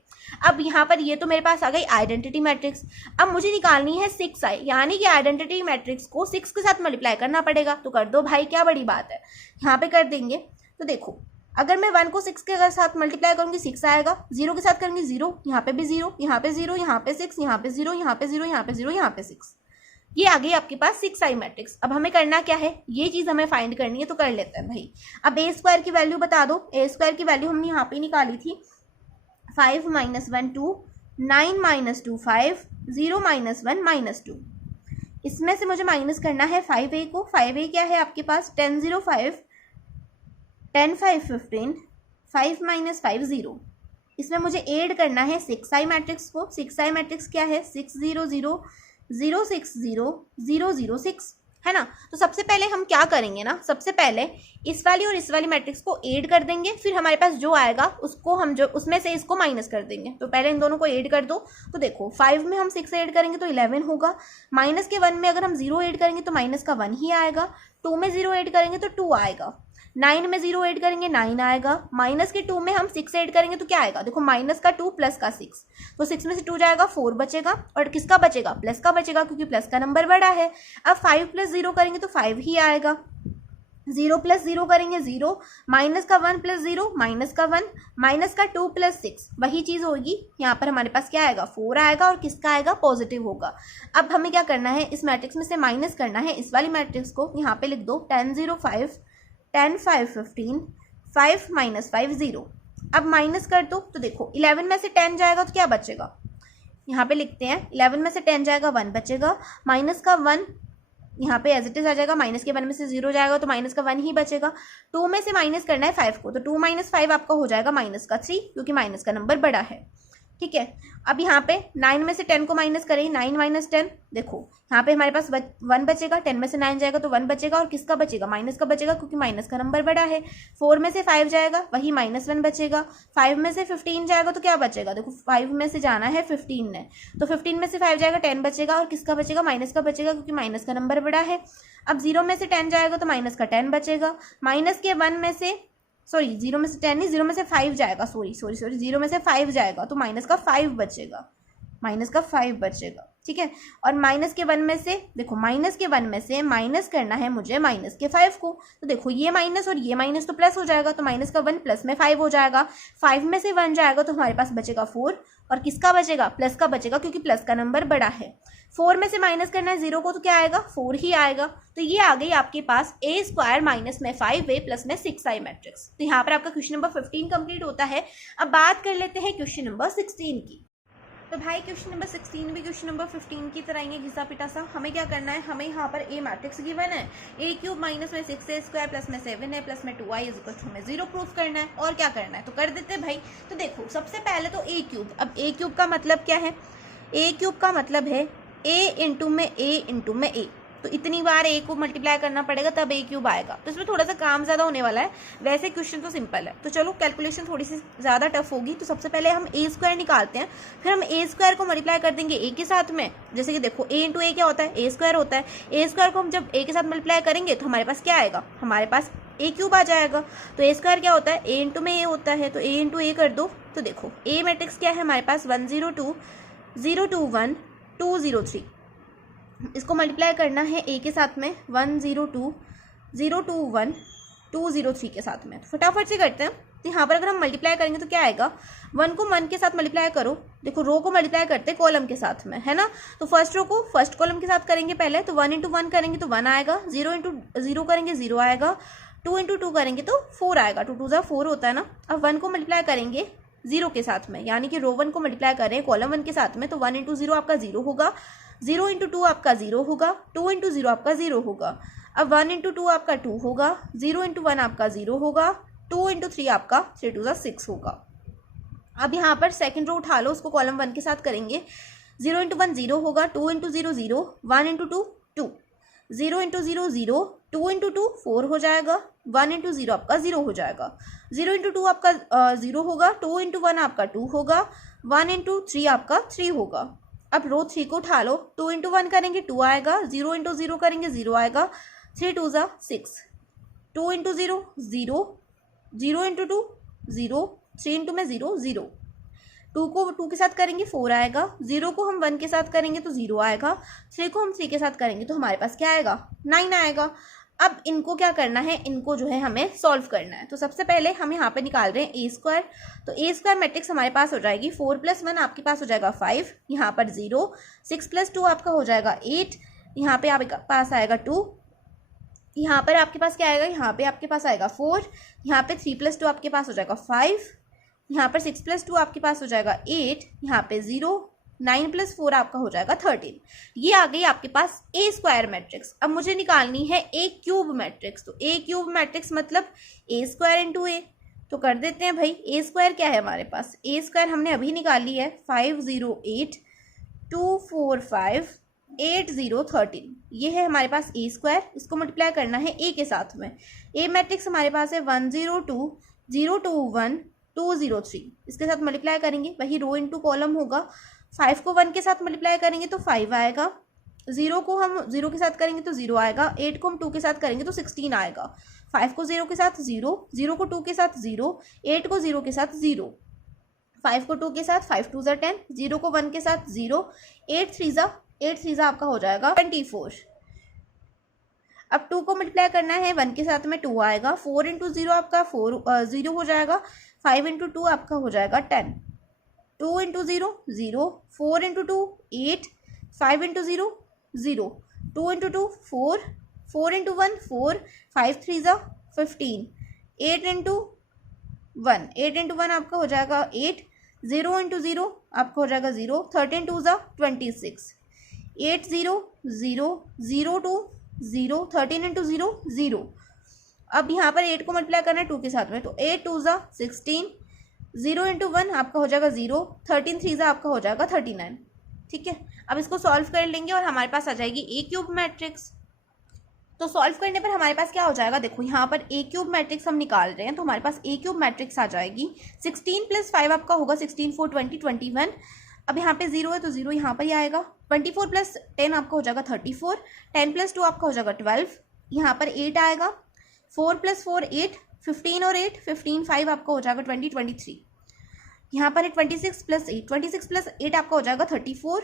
अब यहाँ पर ये तो मेरे पास आ गई आइडेंटिटी मैट्रिक्स। अब मुझे निकालनी है 6i, यानी कि आइडेंटिटी मैट्रिक्स को 6 के साथ मल्टीप्लाई करना पड़ेगा। तो कर दो भाई, क्या बड़ी बात है, यहाँ पे कर देंगे। तो देखो अगर मैं 1 को 6 के साथ मल्टीप्लाई करूंगी 6 आएगा, 0 के साथ करूंगी 0, यहाँ पे भी 0, यहाँ पे 0, यहाँ पे 6, यहाँ पे 0, यहाँ पे 0, यहाँ पे 0, यहाँ पे 6। ये आ गई आपके पास 6i मैट्रिक्स। अब हमें करना क्या है, ये चीज हमें फाइंड करनी है, तो कर लेते हैं भाई। अब ए स्क्वायर की वैल्यू बता दो। ए स्क्वायर की वैल्यू हमने यहाँ पे निकाली थी 5 माइनस 1 2, 9 माइनस 2 5, 0 माइनस 1 माइनस 2। इसमें से मुझे माइनस करना है 5a को। 5a क्या है आपके पास, 10 0 5, 10 5 15, 5 माइनस 5 0। इसमें मुझे ऐड करना है 6i मैट्रिक्स को। 6i मैट्रिक्स क्या है, 6 0 0 0 6 0 0 0 6 है ना। तो सबसे पहले हम क्या करेंगे ना, सबसे पहले इस वाली और इस वाली मैट्रिक्स को ऐड कर देंगे, फिर हमारे पास जो आएगा उसको हम जो उसमें से इसको माइनस कर देंगे। तो पहले इन दोनों को ऐड कर दो। तो देखो 5 में हम 6 ऐड करेंगे तो 11 होगा, माइनस के 1 में अगर हम 0 ऐड करेंगे तो माइनस का 1 ही आएगा, 2 में 0 ऐड करेंगे तो 2 आएगा, 9 में 0 ऐड करेंगे 9 आएगा, माइनस के 2 में हम 6 ऐड करेंगे तो क्या आएगा, देखो माइनस का 2 प्लस का 6, तो 6 में से 2 जाएगा 4 बचेगा, और किसका बचेगा, प्लस का बचेगा, क्योंकि प्लस का नंबर बड़ा है। अब 5 प्लस 0 करेंगे तो 5 ही आएगा, 0 प्लस 0 करेंगे 0, माइनस का 1 प्लस 0 माइनस का 1, माइनस का 2 प्लस 6 वही चीज़ होगी। यहाँ पर हमारे पास क्या आएगा, 4 आएगा, और किसका आएगा, पॉजिटिव होगा। अब हमें क्या करना है, इस मैट्रिक्स में से माइनस करना है इस वाली मैट्रिक्स को। यहाँ पे लिख दो 10 0 5, 10 5 15, 5 माइनस 5 0। अब माइनस कर दो तो देखो 11 में से 10 जाएगा तो क्या बचेगा, यहाँ पे लिखते हैं 11 में से 10 जाएगा 1 बचेगा, माइनस का 1 यहाँ पे एज इट इज आ जाएगा, माइनस के 1 में से 0 जाएगा तो माइनस का 1 ही बचेगा। 2 में से माइनस करना है 5 को, तो 2 माइनस 5 आपका हो जाएगा माइनस का 3, क्योंकि माइनस का नंबर बड़ा है। ठीक है, अब यहाँ पे 9 में से 10 को माइनस करें, 9 माइनस 10, देखो यहाँ पे हमारे पास 1 बचेगा, 10 में से 9 जाएगा तो 1 बचेगा, और किसका बचेगा, माइनस का बचेगा, क्योंकि माइनस का नंबर बड़ा है। 4 में से 5 जाएगा वही माइनस 1 बचेगा, 5 में से 15 जाएगा तो क्या बचेगा, देखो 5 में से जाना है 15 है, तो 15 में से 5 जाएगा 10 बचेगा, और किसका बचेगा, माइनस का बचेगा, क्योंकि माइनस का नंबर बड़ा है। अब 0 में से 10 जाएगा तो माइनस का 10 बचेगा, माइनस के 1 में से 0 में से 10 नहीं, 0 में से 5 जाएगा, 0 में से 5 जाएगा तो माइनस का 5 बचेगा, माइनस का 5 बचेगा। ठीक है, और माइनस के 1 में से देखो, माइनस के 1 में से माइनस करना है मुझे माइनस के 5 को, तो देखो ये माइनस और ये माइनस तो प्लस हो जाएगा, तो माइनस का 1 प्लस में 5 हो जाएगा, 5 में से 1 जाएगा तो हमारे पास बचेगा 4, और किसका बचेगा, प्लस का बचेगा, क्योंकि प्लस का नंबर बड़ा है। 4 में से माइनस करना है 0 को तो क्या आएगा, 4 ही आएगा। तो ये आ गई आपके पास ए स्क्वायर माइनस में 5a प्लस में 6i मैट्रिक्स। तो यहाँ पर आपका क्वेश्चन नंबर 15 कंप्लीट होता है। अब बात कर लेते हैं क्वेश्चन नंबर 16 की। तो भाई क्वेश्चन नंबर 16 भी क्वेश्चन नंबर 15 की तरह ही घिसा पिटा सा। हमें क्या करना है, हमें यहाँ पर ए मैट्रिक्स गिवन है, ए क्यूब माइनस में 6a स्क्वायर प्लस में 7 है प्लस में 2i इज इक्वल टू हमें 0 प्रूफ करना है। और क्या करना है तो कर देते हैं भाई। तो देखो सबसे पहले तो ए क्यूब, अब ए क्यूब का मतलब क्या है, ए क्यूब का मतलब है ए इंटू में ए, तो इतनी बार ए को मल्टीप्लाई करना पड़ेगा तब ए क्यूब आएगा। तो इसमें थोड़ा सा काम ज़्यादा होने वाला है, वैसे क्वेश्चन तो सिंपल है। तो चलो कैलकुलेशन थोड़ी सी ज़्यादा टफ होगी। तो सबसे पहले हम ए स्क्वायर निकालते हैं, फिर हम ए स्क्वायर को मल्टीप्लाई कर देंगे ए के साथ में। जैसे कि देखो ए इंटू ए क्या होता है, ए स्क्वायर होता है। ए स्क्वायर को हम जब ए के साथ मल्टीप्लाई करेंगे तो हमारे पास क्या आएगा, हमारे पास ए क्यूब आ जाएगा। तो ए स्क्वायर क्या होता है, ए इंटू में ए होता है, तो ए इंटू ए कर दो। तो देखो ए मैट्रिक्स क्या है हमारे पास 102 021 203। इसको मल्टीप्लाई करना है ए के साथ में 102 021 203 के साथ में। तो फटाफट से करते हैं। तो यहाँ पर अगर हम मल्टीप्लाई करेंगे तो क्या आएगा, 1 को 1 के साथ मल्टीप्लाई करो। देखो रो को मल्टीप्लाई करते हैं कॉलम के साथ में, है ना। तो फर्स्ट रो को फर्स्ट कॉलम के साथ करेंगे पहले, तो 1 इंटू 1 करेंगे तो 1 आएगा, 0 इंटू 0 करेंगे 0 आएगा, 2 इंटू 2 करेंगे तो 4 आएगा, 2 2 4 होता है ना। अब 1 को मल्टीप्लाई करेंगे 0 के साथ में, यानी कि रो 1 को मल्टीप्लाई कर रहे हैं कॉलम 1 के साथ में, तो 1 इंटू 0 आपका 0 होगा, 0 इंटू 2 आपका 0 होगा, 2 इंटू 0 आपका 0 होगा। अब 1 इंटू 2 आपका 2 होगा, 0 इंटू 1 आपका 0 होगा, 2 इंटू 3 आपका 3 2 6 होगा। अब यहाँ पर सेकंड रो उठा लो, उसको कॉलम 1 के साथ करेंगे, 0 इंटू 1 0 होगा, 2 इंटू 0 0, 1 इंटू 2 2, 0 इंटू 0 0, 2 इंटू 2 4 हो जाएगा, 1 इंटू 0 आपका 0 हो जाएगा, 0 इंटू 2 आपका 0 होगा, 2 इंटू 1 आपका 2 होगा, 1 इंटू 3 आपका 3 होगा। अब रो 3 को उठा लो, 2 इंटू 1 करेंगे 2 आएगा, 0 इंटू 0 करेंगे 0 आएगा, 3 2 6, 2 इंटू 0 0, 0 इंटू 2 0, 3 इंटू में 0 0, 2 को 2 के साथ करेंगे 4 आएगा, 0 को हम 1 के साथ करेंगे तो 0 आएगा, 3 को हम 3 के साथ करेंगे तो हमारे पास क्या आएगा 9 आएगा। अब इनको क्या करना है, इनको जो है हमें सॉल्व करना है। तो सबसे पहले हम यहाँ पे निकाल रहे हैं ए स्क्वायर। तो ए स्क्वायर मैट्रिक्स हमारे पास हो जाएगी 4 + 1 आपके पास हो जाएगा 5, यहाँ पर 0, 6 + 2 आपका हो जाएगा 8, यहाँ पे आपके पास आएगा 2, यहाँ पर आपके पास क्या आएगा, यहाँ पे आपके पास आएगा 4, यहाँ पे 3 + 2 आपके पास हो जाएगा 5, यहाँ पर 6 + 2 आपके पास हो जाएगा 8, यहाँ पे 0, 9 + 4 आपका हो जाएगा 13। ये आ गई आपके पास ए स्क्वायर मैट्रिक्स। अब मुझे निकालनी है ए क्यूब मैट्रिक्स। तो ए क्यूब मैट्रिक्स मतलब ए स्क्वायर इंटू ए। तो कर देते हैं भाई, ए स्क्वायर क्या है हमारे पास, ए स्क्वायर हमने अभी निकाली है 508 245 8013। ये है हमारे पास ए स्क्वायर। इसको मल्टीप्लाई करना है ए के साथ में। ए मैट्रिक्स हमारे पास है 102 021 203। इसके साथ मल्टीप्लाई करेंगे, वही रो इंटू कॉलम होगा। 5 को 1 के साथ मल्टीप्लाई करेंगे तो 5 आएगा, 0 को हम 0 के साथ करेंगे तो 0 आएगा, 8 को हम 2 के साथ करेंगे तो 16 आएगा, 5 को 0 के साथ 0, 0 को 2 के साथ 0, 8 को 0 के साथ 0, 5 को 2 के साथ 5 2 10, 0 को 1 के साथ 0, 8 3 आपका हो जाएगा 24। अब 2 को मल्टीप्लाई करना है 1 के साथ में 2 आएगा, 4 इंटू 0 आपका 0 हो जाएगा, 5 इंटू 2 आपका हो जाएगा 10, 2 into 0 0, 4 into 2 8, 5 into 0 0, 2 into 2 4, 4 into 1 4, 5 3 15, 8 into 1 8 into 1 आपका हो जाएगा 8, 0 इंटू 0 आपका हो जाएगा 0, 13 2 26, 8 0 0 0 2 0, 13 इंटू 0 0। अब यहाँ पर 8 को मल्टीप्लाई करना है 2 के साथ में, तो 8 2 16, 0 इंटू 1 आपका हो जाएगा 0, 13 3 आपका हो जाएगा 39। ठीक है, अब इसको सॉल्व कर लेंगे और हमारे पास आ जाएगी ए क्यूब मैट्रिक्स। तो सॉल्व करने पर हमारे पास क्या हो जाएगा, देखो यहाँ पर ए क्यूब मैट्रिक्स हम निकाल रहे हैं, तो हमारे पास ए क्यूब मैट्रिक्स आ जाएगी 16 + 5 आपका होगा 16 4 20 21। अब यहाँ पे 0 है तो 0 यहाँ पर ही आएगा, 24 + 10 आपका हो जाएगा 34, 10 + 2 आपका हो जाएगा 12, यहाँ पर 8 आएगा, 4 + 4 8, 15 और 8 15 5 आपका हो जाएगा 20 23। यहाँ पर है 26 + 8, 26 + 8 आपका हो जाएगा 34।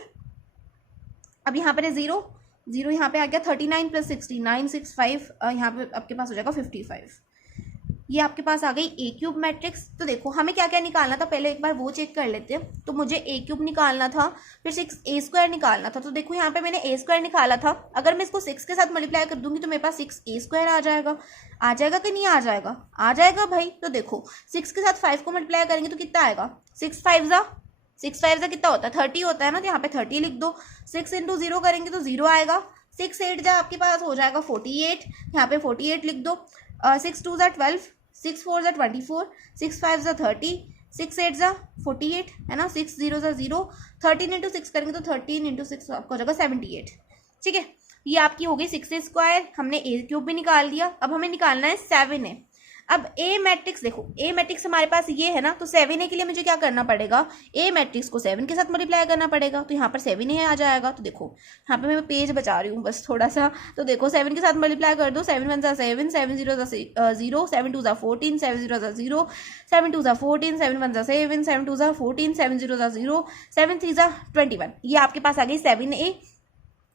अब यहाँ पर है 0 0 यहाँ पे आ गया, 39 + 60 9 6 5, यहाँ पे आपके पास हो जाएगा 55। ये आपके पास आ गई ए क्यूब मैट्रिक्स। तो देखो हमें क्या क्या निकालना था, पहले एक बार वो चेक कर लेते हैं। तो मुझे ए क्यूब निकालना था, फिर 6 ए स्क्वायर निकालना था। तो देखो यहाँ पे मैंने ए स्क्वायर निकाला था, अगर मैं इसको 6 के साथ मल्टीप्लाई कर दूंगी तो मेरे पास 6 ए स्क्वायर आ जाएगा। आ जाएगा कि नहीं आ जाएगा, आ जाएगा भाई। तो देखो 6 के साथ 5 को मल्टीप्लाई करेंगे तो कितना आएगा, 6 5 कितना होता है 30 होता है ना, तो यहाँ पे 30 लिख दो। 6 इंटू 0 करेंगे तो 0 आएगा, 6 8 आपके पास हो जाएगा 48, यहाँ पे 48 लिख दो। 6 2 12, 6 4 24, 6 5 30, 6 8 48 है ना, 6 0 0, 13 इंटू 6 करेंगे तो 13 इंटू 6 आपका हो जाएगा 78। ठीक है, ये आपकी हो गई 6 स्क्वायर। हमने ए क्यूब भी निकाल दिया। अब हमें निकालना है 7 है। अब ए मैट्रिक्स देखो, ए मैट्रिक्स हमारे पास ये है ना, तो 7A के लिए मुझे क्या करना पड़ेगा, ए मैट्रिक्स को 7 के साथ मल्टीप्लाई करना पड़ेगा, तो यहाँ पर 7A आ जाएगा। तो देखो यहाँ पे मैं पेज बचा रही हूँ बस थोड़ा सा, तो देखो 7 के साथ मल्टीप्लाई कर दो, 7 1 7, 7 0 0, 7 2 14, 7 0 0, 7 2 14, 7 1 7, 7 2 14, 7 0 0, 7 3 21, ये आपके पास आ गई 7A।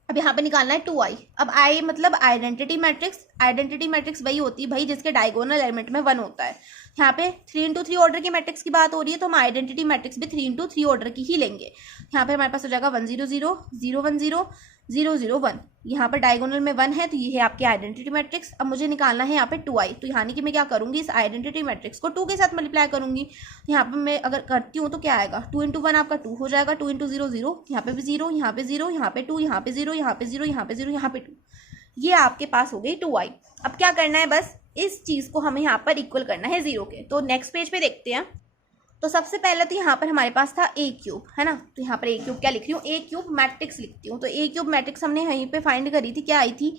अब यहाँ पे निकालना है 2i। अब i मतलब आइडेंटिटी मैट्रिक्स, आइडेंटिटी मैट्रिक्स वही होती है भाई जिसके डायगोनल एलिमेंट में 1 होता है। यहाँ पे 3x3 ऑर्डर की मैट्रिक्स की बात हो रही है, तो हम आइडेंटिटी मैट्रिक्स भी 3x3 ऑर्डर की ही लेंगे। यहाँ पे हमारे पास हो जाएगा 1 0 0 0 1 0 0 0 1, यहाँ पर डायगोनल में 1 है, तो ये है आपकी आइडेंटिटी मैट्रिक्स। अब मुझे निकालना है यहाँ पे 2i, तो यानी कि मैं क्या करूंगी, इस आइडेंटिटी मैट्रिक्स को 2 के साथ मल्टीप्लाई करूंगी। यहाँ पे मैं अगर करती हूँ तो क्या आएगा, 2 × 1 आपका 2 हो जाएगा, 2 × 0 0, यहाँ पे भी 0, यहाँ पे 0, यहाँ पे 2, यहाँ पे 0, यहाँ पे 0, यहाँ पे 0, यहाँ पे 2, ये आपके पास हो गई 2i। अब क्या करना है, बस इस चीज को हमें यहाँ पर इक्वल करना है 0 के। तो नेक्स्ट पेज पे देखते हैं। तो सबसे पहले तो यहाँ पर हमारे पास था a क्यूब, है ना, तो यहाँ पर a क्यूब क्या लिख रही हूँ, a क्यूब मैट्रिक्स लिखती हूँ। तो a क्यूब मैट्रिक्स हमने यहीं पे फाइंड करी थी, क्या आई थी,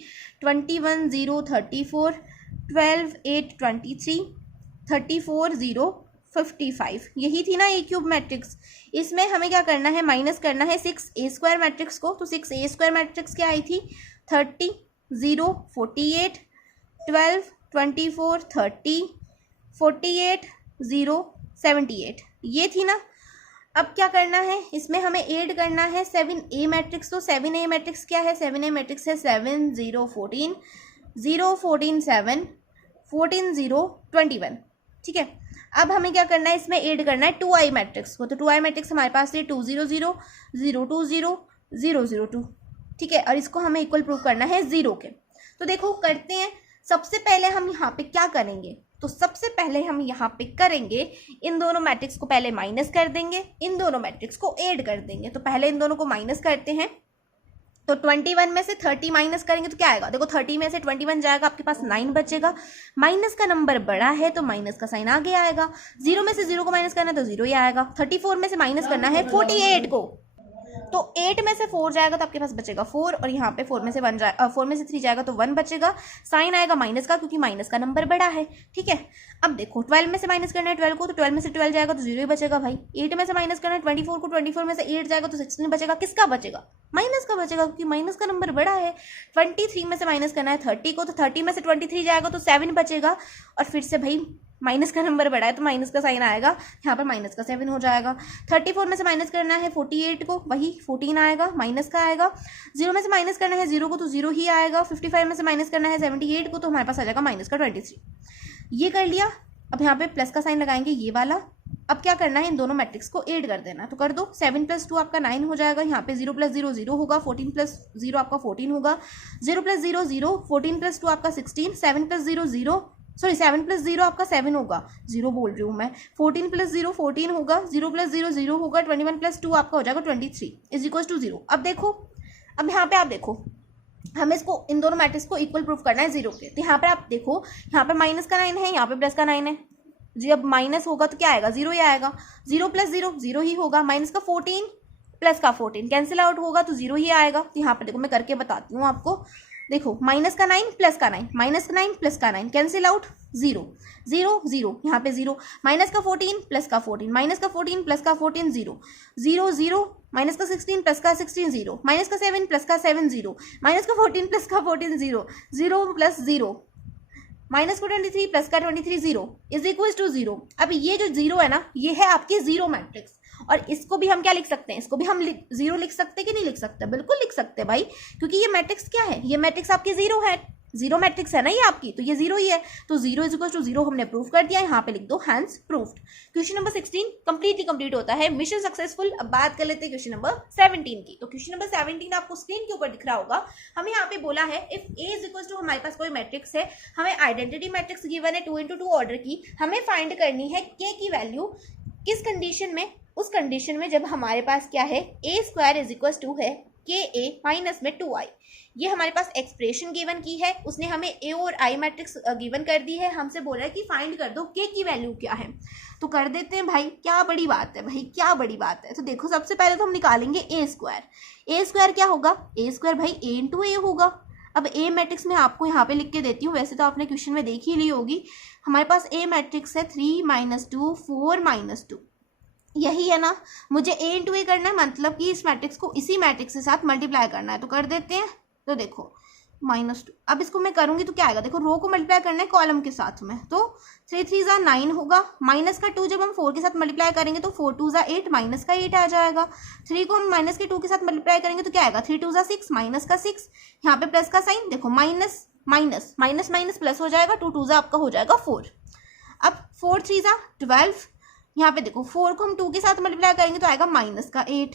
21 0 34, 12 8 23, 34 0 55, यही थी ना a क्यूब मैट्रिक्स। इसमें हमें क्या करना है, माइनस करना है 6a² मैट्रिक्स को। तो 6a² मैट्रिक्स क्या आई थी, 30 0 48, 12 24 30, 48 0 78, ये थी ना। अब क्या करना है, इसमें हमें ऐड करना है 7a मैट्रिक्स। तो 7a मैट्रिक्स क्या है, 7a मैट्रिक्स है 7 0 14, 0 14 7, 14 0 21, ठीक है। अब हमें क्या करना है, इसमें ऐड करना है 2i मैट्रिक्स को। तो 2i मैट्रिक्स हमारे पास है 2 0 0 0 2 0 0 0 2, ठीक है, और इसको हमें इक्वल प्रूव करना है 0 के। तो देखो करते हैं, सबसे पहले हम यहाँ पे क्या करेंगे, तो सबसे पहले हम यहाँ पे करेंगे, इन दोनों मैट्रिक्स को पहले माइनस कर देंगे, इन दोनों मैट्रिक्स को ऐड कर देंगे। तो पहले इन दोनों को माइनस करते हैं। तो 21 में से 30 माइनस करेंगे तो क्या आएगा, देखो 30 में से 21 जाएगा, आपके पास 9 बचेगा। माइनस का नंबर बड़ा है तो माइनस का साइन आगे आएगा। 0 में से 0 को माइनस करना है तो 0 ही आएगा। 34 में से माइनस करना है 48 को, तो 8 में से 4 जाएगा तो आपके पास बचेगा 4, और यहाँ पे 4 में से 3 जाएगा तो 1 बचेगा। साइन आएगा माइनस का, क्योंकि माइनस का नंबर बड़ा है, ठीक है। अब देखो 12 में से माइनस करना है 12 को, तो 12 में से 12 जाएगा तो 0 ही बचेगा भाई। 8 में से माइनस करना है 24 को, 24 में से 8 जाएगा तो 16 बचेगा। किसका बचेगा, माइनस का बचेगा, क्योंकि माइनस का नंबर बड़ा है। 23 में से माइनस करना है 30 को, तो 30 में से 23 जाएगा तो 7 बचेगा, और फिर से भाई माइनस का नंबर बड़ा है तो माइनस का साइन आएगा, यहाँ पर माइनस का 7 हो जाएगा। 34 में से माइनस करना है 48 को, वही 14 आएगा, माइनस का आएगा। 0 में से माइनस करना है 0 को, तो 0 ही आएगा। 55 में से माइनस करना है 78 को, तो हमारे पास आ जाएगा माइनस का 23। ये कर लिया। अब यहाँ पे प्लस का साइन लगाएंगे, ये वाला। अब क्या करना है, इन दोनों मैट्रिक्स को ऐड कर देना, तो कर दो। 7 + 2 आपका 9 हो जाएगा। यहाँ पे 0 + 0 0 होगा, 14 + 0 आपका 14 होगा। 0 + 0 0, 14 + 2 आपका 16, 7 + 0 0, सॉरी 7 + 0 आपका 7 होगा, 0 बोल रही हूँ मैं। 14 + 0 14 होगा, 0 + 0 0 होगा, 21 + 2 आपका हो जाएगा 23 = 0। अब देखो, अब यहाँ पे आप देखो, हमें इसको इन दोनों मैट्रिक्स को इक्वल प्रूफ करना है 0 के। तो यहाँ पे आप देखो, यहाँ पे माइनस का 9 है, यहाँ पे प्लस का 9 है जी। अब माइनस होगा तो क्या आएगा, 0 ही आएगा। 0 + 0 0 ही होगा। माइनस का 14 प्लस का 14 कैंसिल आउट होगा तो 0 ही आएगा। तो यहाँ पे देखो, मैं करके बताती हूँ आपको। देखो माइनस का 9 प्लस का 9, माइनस का 9 प्लस का 9 कैंसिल आउट, 0 0 0, यहाँ पे 0। माइनस का 14 प्लस का 14, माइनस का 14 प्लस का 14 0 0 0, माइनस का 16 प्लस का 16 0, माइनस का 7 प्लस का 7 0, माइनस का 14 प्लस का 14 0, 0 + 0, माइनस का 23 प्लस का 23 0 = 0। अब ये जो 0 है ना, ये है आपकी 0 मैट्रिक्स। और इसको भी हम क्या लिख सकते हैं, इसको भी हम 0 लिख सकते हैं कि नहीं लिख सकते, बिल्कुल लिख सकते हैं भाई, क्योंकि ये मैट्रिक्स क्या है, ये मैट्रिक्स आपकी 0 है, 0 मैट्रिक्स है ना ये आपकी, तो ये 0 ही है। तो 0 = 0 हमने प्रूव कर दिया। यहाँ पे लिख दो hence proved. Question number 16 complete होता है, मिशन सक्सेसफुल। अब बात कर लेते हैं क्वेश्चन नंबर 17 की। तो क्वेश्चन नंबर 17 आपको स्क्रीन के ऊपर दिख रहा होगा। हमें यहाँ पे बोला है, इफ A = हमारे पास कोई मैट्रिक्स है, हमें आइडेंटिटी मैट्रिक्स गिवन है 2 × 2 ऑर्डर की, हमें फाइंड करनी है K की वैल्यू किस कंडीशन में, उस कंडीशन में जब हमारे पास क्या है, A² = है KA माइनस में 2i। ये हमारे पास एक्सप्रेशन गिवन की है, उसने हमें A और I मैट्रिक्स गिवन कर दी है, हमसे बोला है कि फाइंड कर दो K की वैल्यू क्या है। तो कर देते हैं भाई, क्या बड़ी बात है भाई, क्या बड़ी बात है। तो देखो सबसे पहले तो हम निकालेंगे A²। A² क्या होगा, A² भाई A × A होगा। अब ए मैट्रिक्स में आपको यहाँ पे लिख के देती हूँ, वैसे तो आपने क्वेश्चन में देख ही ली होगी। हमारे पास ए मैट्रिक्स है 3 - 2 4 - 2, यही है ना। मुझे ए इंटू ए करना है, मतलब कि इस मैट्रिक्स को इसी मैट्रिक्स के साथ मल्टीप्लाई करना है, तो कर देते हैं। तो देखो -2, अब इसको मैं करूंगी तो क्या आएगा, देखो रो को मल्टीप्लाई करना है कॉलम के साथ में, तो 3 3 = 9 होगा। माइनस का 2 जब हम 4 के साथ मल्टीप्लाई करेंगे तो 4 2 = 8, माइनस का 8 आ जाएगा। 3 को हम माइनस के 2 के साथ मल्टीप्लाई करेंगे तो क्या आएगा, 3 2 = 6, माइनस का 6, यहाँ पे प्लस का साइन, देखो minus minus minus minus plus हो जाएगा, 2 2 आपका हो जाएगा 4। अब 4 3 = 12, यहाँ पे देखो 4 को हम 2 के साथ मल्टीप्लाई करेंगे तो आएगा माइनस का 8,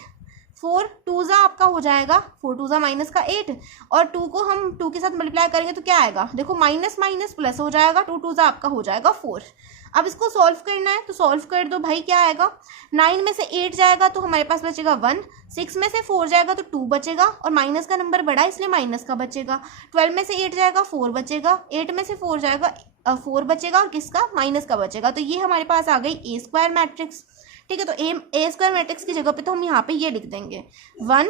4 2 आपका हो जाएगा 4 2 माइनस का 8, और 2 को हम 2 के साथ मल्टीप्लाई करेंगे तो क्या आएगा, देखो माइनस माइनस प्लस हो जाएगा, 2 2 आपका हो जाएगा 4। अब इसको सॉल्व करना है तो सॉल्व कर दो भाई, क्या आएगा, 9 में से 8 जाएगा तो हमारे पास बचेगा 1, 6 में से 4 जाएगा तो 2 बचेगा, और माइनस का नंबर बड़ा इसलिए माइनस का बचेगा। 12 में से 8 जाएगा 4 बचेगा, 8 में से 4 जाएगा 4 बचेगा, और किसका, माइनस का बचेगा। तो ये हमारे पास आ गई ए स्क्वायर मैट्रिक्स। ठीक है, तो ए स्क्वायर मैट्रिक्स की जगह पे तो हम यहाँ पे ये लिख देंगे 1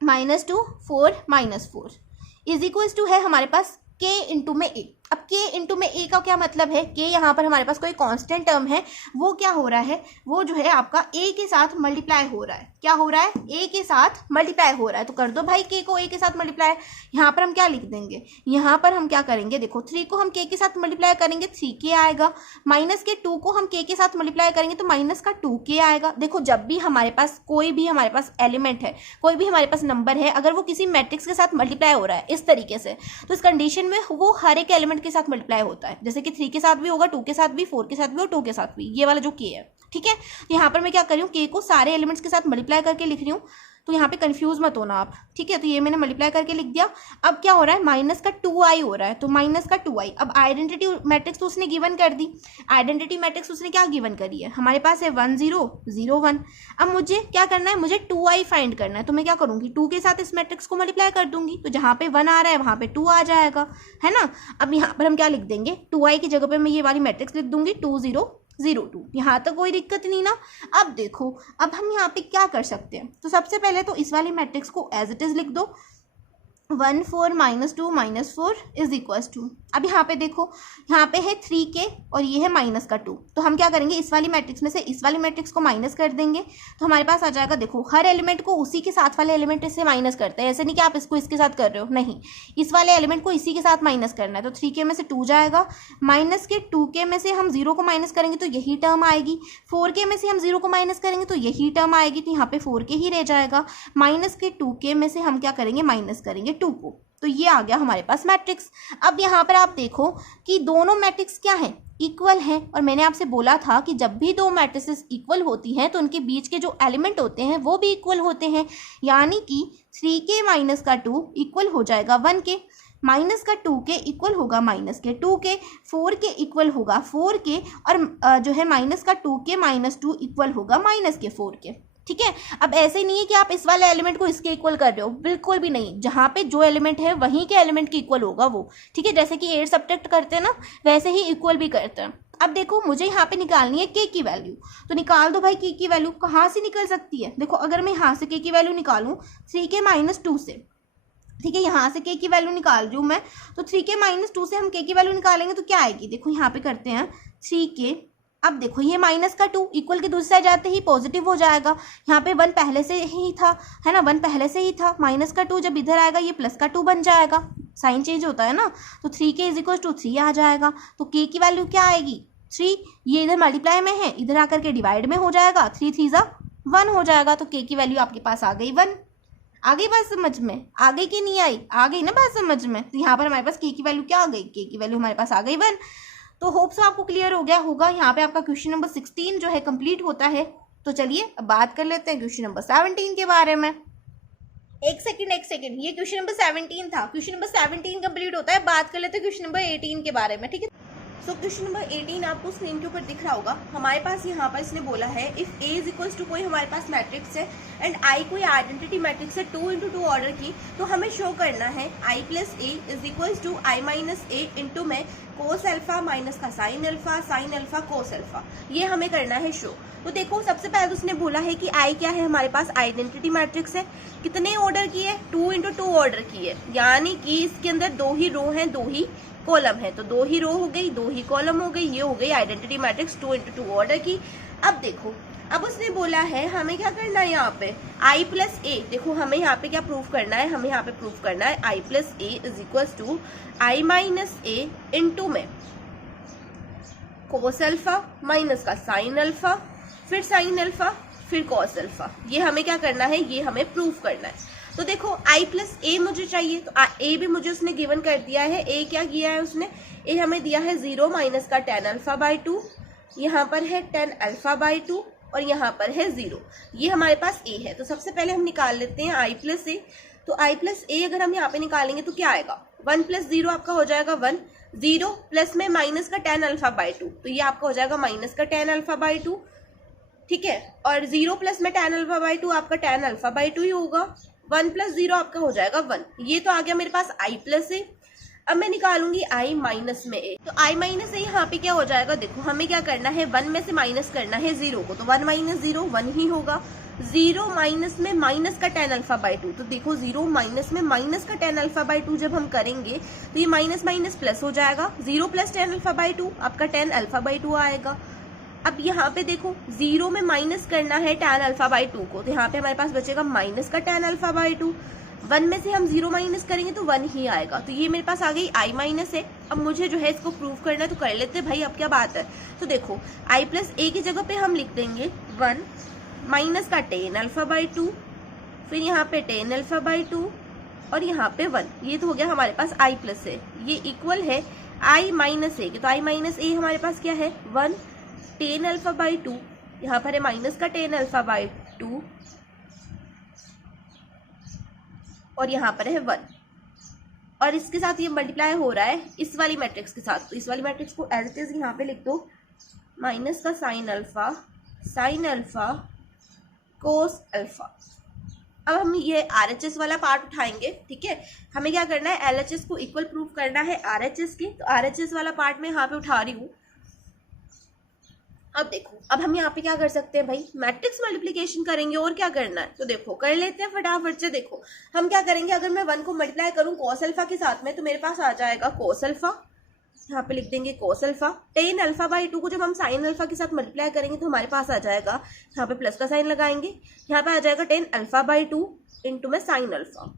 - 2 4 - 4 इज इक्वल्स टू है हमारे पास k इंटू में ए। अब k इंटू में ए का क्या मतलब है, k यहाँ पर हमारे पास कोई कांस्टेंट टर्म है, वो क्या हो रहा है, वो जो है आपका a के साथ मल्टीप्लाई हो रहा है। क्या हो रहा है, a के साथ मल्टीप्लाई हो रहा है, तो कर दो भाई k को a के साथ मल्टीप्लाई। यहाँ पर हम क्या लिख देंगे, यहाँ पर हम क्या करेंगे, देखो 3 को हम k के साथ मल्टीप्लाई करेंगे 3k आएगा, माइनस के 2 को हम k के साथ मल्टीप्लाई करेंगे तो माइनस का 2k आएगा। देखो जब भी हमारे पास कोई भी हमारे पास एलिमेंट है, कोई भी हमारे पास नंबर है, अगर वो किसी मैट्रिक्स के साथ मल्टीप्लाई हो रहा है इस तरीके से, तो इस कंडीशन में वो हर एक एलिमेंट के साथ मल्टीप्लाई होता है। जैसे कि 3 के साथ भी होगा, 2 के साथ भी, 4 के साथ भी और 2 के साथ भी, ये वाला जो k है। ठीक है, तो यहाँ पर मैं क्या कर रही हूँ, k को सारे एलिमेंट्स के साथ मल्टीप्लाई करके लिख रही हूँ, तो यहाँ पे कंफ्यूज मत होना आप। ठीक है, तो ये मैंने मल्टीप्लाई करके लिख दिया। अब क्या हो रहा है, माइनस का 2i हो रहा है, तो माइनस का 2i। अब आइडेंटिटी मैट्रिक्स तो उसने गिवन कर दी, आइडेंटिटी मैट्रिक्स उसने क्या गिवन करी है, हमारे पास है 1 0 0 1। अब मुझे क्या करना है, मुझे 2i फाइंड करना है, तो मैं क्या करूँगी, 2 के साथ इस मैट्रिक्स को मल्टीप्लाई कर दूंगी, तो जहाँ पे 1 आ रहा है वहाँ पे 2 आ जाएगा, है ना। अब यहाँ पर हम क्या लिख देंगे, 2i की जगह पे मैं ये वाली मैट्रिक्स लिख दूंगी 2 0 0 2। यहाँ तक कोई दिक्कत नहीं ना। अब देखो, अब हम यहाँ पे क्या कर सकते हैं, तो सबसे पहले तो इस वाली मैट्रिक्स को एज इट इज लिख दो, 1 4 - 2 - 4 इज इक्वल्स टू। अब यहाँ पे देखो, यहाँ पे है 3k और ये है माइनस का 2, तो हम क्या करेंगे, इस वाली मैट्रिक्स में से इस वाली मैट्रिक्स को माइनस कर देंगे, तो हमारे पास आ जाएगा, देखो हर एलिमेंट को उसी के साथ वाले एलिमेंट से माइनस करते हैं, ऐसे नहीं कि आप इसको इसके साथ कर रहे हो, नहीं, इस वाले एलिमेंट को इसी के साथ माइनस करना है। तो 3k में से 2 जाएगा, माइनस के 2k में से हम 0 को माइनस करेंगे तो यही टर्म आएगी, 4k में से हम 0 को माइनस करेंगे तो यही टर्म आएगी, तो यहाँ पे 4k ही रह जाएगा, माइनस के 2k में से हम क्या करेंगे, माइनस करेंगे 2 को, तो ये आ गया हमारे पास मैट्रिक्स। अब यहाँ पर आप देखो कि दोनों मैट्रिक्स क्या हैं, इक्वल हैं, और मैंने आपसे बोला था कि जब भी दो मैट्रिसेस इक्वल होती हैं तो उनके बीच के जो एलिमेंट होते हैं वो भी इक्वल होते हैं, यानी कि 3k माइनस का 2 इक्वल हो जाएगा 1k, माइनस का 2k इक्वल होगा माइनस के 2k, 4k इक्वल होगा 4k, और जो है माइनस का 2k - 2 इक्वल होगा माइनस के 4k। ठीक है, अब ऐसे नहीं है कि आप इस वाले एलिमेंट को इसके इक्वल कर रहे हो, बिल्कुल भी नहीं, जहाँ पे जो एलिमेंट है वहीं के एलिमेंट के इक्वल होगा वो। ठीक है, जैसे कि 8 सब्ट्रैक्ट करते हैं ना, वैसे ही इक्वल भी करते हैं। अब देखो, मुझे यहाँ पे निकालनी है k की वैल्यू, तो निकाल दो भाई k की वैल्यू। कहाँ से निकल सकती है, देखो अगर मैं यहाँ से k की वैल्यू निकालूँ 3k - 2 से, ठीक है, यहाँ से k की वैल्यू निकाल रही हूँ मैं, तो 3k - 2 से हम k की वैल्यू निकालेंगे तो क्या आएगी, देखो यहाँ पे करते हैं 3k। अब देखो ये माइनस का 2 इक्वल के दूसरी साइड जाते ही पॉजिटिव हो जाएगा, यहाँ पे 1 पहले से ही था, है ना, 1 पहले से ही था, माइनस का 2 जब इधर आएगा ये प्लस का 2 बन जाएगा, साइन चेंज होता है ना, तो 3k = 3 आ जाएगा। तो k की वैल्यू क्या आएगी, 3, ये इधर मल्टीप्लाई में है, इधर आकर के डिवाइड में हो जाएगा, 3 3 = 1 हो जाएगा, तो k की वैल्यू आपके पास आ गई 1। आ गई बात समझ में, आ गई कि नहीं आई, आ गई ना बात समझ में। तो यहाँ पर हमारे पास k की वैल्यू क्या आ गई, k की वैल्यू हमारे पास आ गई 1। तो होप सो आपको क्लियर हो गया होगा। यहाँ पे आपका क्वेश्चन नंबर 16 जो है कंप्लीट होता है। तो चलिए अब बात कर लेते हैं क्वेश्चन नंबर 17 के बारे में। एक सेकंड, ये क्वेश्चन नंबर 17 था, क्वेश्चन नंबर 17 कंप्लीट होता है, बात कर लेते हैं क्वेश्चन नंबर 18 के बारे में। ठीक है, सो क्वेश्चन नंबर 18 आपको स्क्रीन के ऊपर दिख रहा होगा। हमारे पास यहाँ पर इसने बोला है if a is equals to कोई हमारे पास मैट्रिक्स है एंड आई कोई आइडेंटिटी मैट्रिक्स है 2 into 2 ऑर्डर की, तो हमें शो करना है I plus A is equals to I minus A into में कोस अल्फा माइनस का साइन अल्फा कोस अल्फा, ये हमें करना है शो। तो देखो सबसे पहले उसने बोला है कि आई क्या है, हमारे पास आइडेंटिटी मैट्रिक्स है, कितने ऑर्डर की है, 2 into 2 ऑर्डर की है, यानी कि इसके अंदर 2 ही रो हैं 2 ही कॉलम है, तो 2 ही रो हो गई 2 ही कॉलम हो गई, ये हो गई आइडेंटिटी मैट्रिक्स 2 into 2 ऑर्डर की। अब देखो अब उसने बोला है हमें क्या करना है यहाँ पे आई प्लस ए, देखो हमें यहाँ पे क्या प्रूफ करना है, हमें यहाँ पे प्रूफ करना है I plus A is equals to I minus A into में कोस अल्फा माइनस का साइन अल्फा फिर साइन अल्फा फिर कॉस अल्फा, ये हमें क्या करना है, ये हमें प्रूफ करना है। तो देखो आई प्लस ए मुझे चाहिए, तो ए भी मुझे उसने गिवन कर दिया है। ए क्या किया है उसने, ए हमें दिया है 0 माइनस का tan अल्फा बाई 2, यहाँ पर है tan अल्फा बाई 2 और यहाँ पर है 0, ये हमारे पास ए है। तो सबसे पहले हम निकाल लेते हैं आई प्लस ए। तो आई प्लस ए अगर हम यहाँ पे निकालेंगे तो क्या आएगा, 1 + 0 आपका हो जाएगा 1, 0 प्लस में माइनस का tan अल्फा बाई 2, तो ये आपका हो जाएगा माइनस का tan अल्फा बाई 2, ठीक है। और 0 प्लस में tan अल्फा बाई 2 आपका tan अल्फा बाई 2 ही होगा, 1 + 0 आपका हो जाएगा 1, ये तो आ गया मेरे पास आई प्लस ए। अब मैं निकालूंगी आई माइनस में ए, तो आई माइनस ए यहाँ पे क्या हो जाएगा, देखो हमें क्या करना है 1 में से माइनस करना है 0 को, तो 1 - 0 1 ही होगा, 0 माइनस में माइनस का tan अल्फा बाई 2, तो देखो 0 माइनस में माइनस का tan अल्फा बाई 2 जब हम करेंगे तो ये माइनस माइनस प्लस हो जाएगा, 0 + tan अल्फा बाई 2 आपका tan अल्फा बाई 2 आएगा। अब यहाँ पे देखो 0 में माइनस करना है tan अल्फा बाई 2 को, तो यहाँ पे हमारे पास बचेगा माइनस का tan अल्फा बाई 2, 1 में से हम 0 माइनस करेंगे तो 1 ही आएगा, तो ये मेरे पास आ गई आई माइनस है। अब मुझे जो है इसको प्रूव करना है तो कर लेते भाई, अब क्या बात है। तो देखो आई प्लस ए की जगह पे हम लिख देंगे 1 माइनस का tan अल्फा बाई 2, फिर यहाँ पे tan अल्फा बाई 2 और यहाँ पे 1, ये तो हो गया हमारे पास आई प्लस ए, ये इक्वल है आई माइनस ए के। तो आई माइनस ए हमारे पास क्या है 1 tan अल्फा बाई 2, यहाँ पर है माइनस का tan अल्फा बाई 2 और यहाँ पर है 1, और इसके साथ ये मल्टीप्लाई हो रहा है इस वाली मैट्रिक्स के साथ, तो इस वाली मैट्रिक्स को एज इट इज यहाँ पे लिख दो, माइनस का साइन अल्फा कोस अल्फा। अब हम ये RHS वाला पार्ट उठाएंगे, ठीक है। हमें क्या करना है, LHS को इक्वल प्रूफ करना है RHS के, तो RHS वाला पार्ट मैं यहाँ पे उठा रही हूँ। अब देखो अब हम यहाँ पे क्या कर सकते हैं भाई, मैट्रिक्स मल्टीप्लिकेशन करेंगे, और क्या करना है तो देखो कर लेते हैं फटाफट से। देखो हम क्या करेंगे, अगर मैं 1 को मल्टीप्लाई करूँ कोस अल्फा के साथ में तो मेरे पास आ जाएगा कोस अल्फा, यहाँ पे लिख देंगे cos alpha. tan alpha by 2 को जब हम साइन अल्फा के साथ मल्टीप्लाई करेंगे तो हमारे पास आ जाएगा, यहाँ पे प्लस का साइन लगाएंगे, यहाँ पे आ जाएगा tan अल्फा बाई 2 इंटू में साइन अल्फा।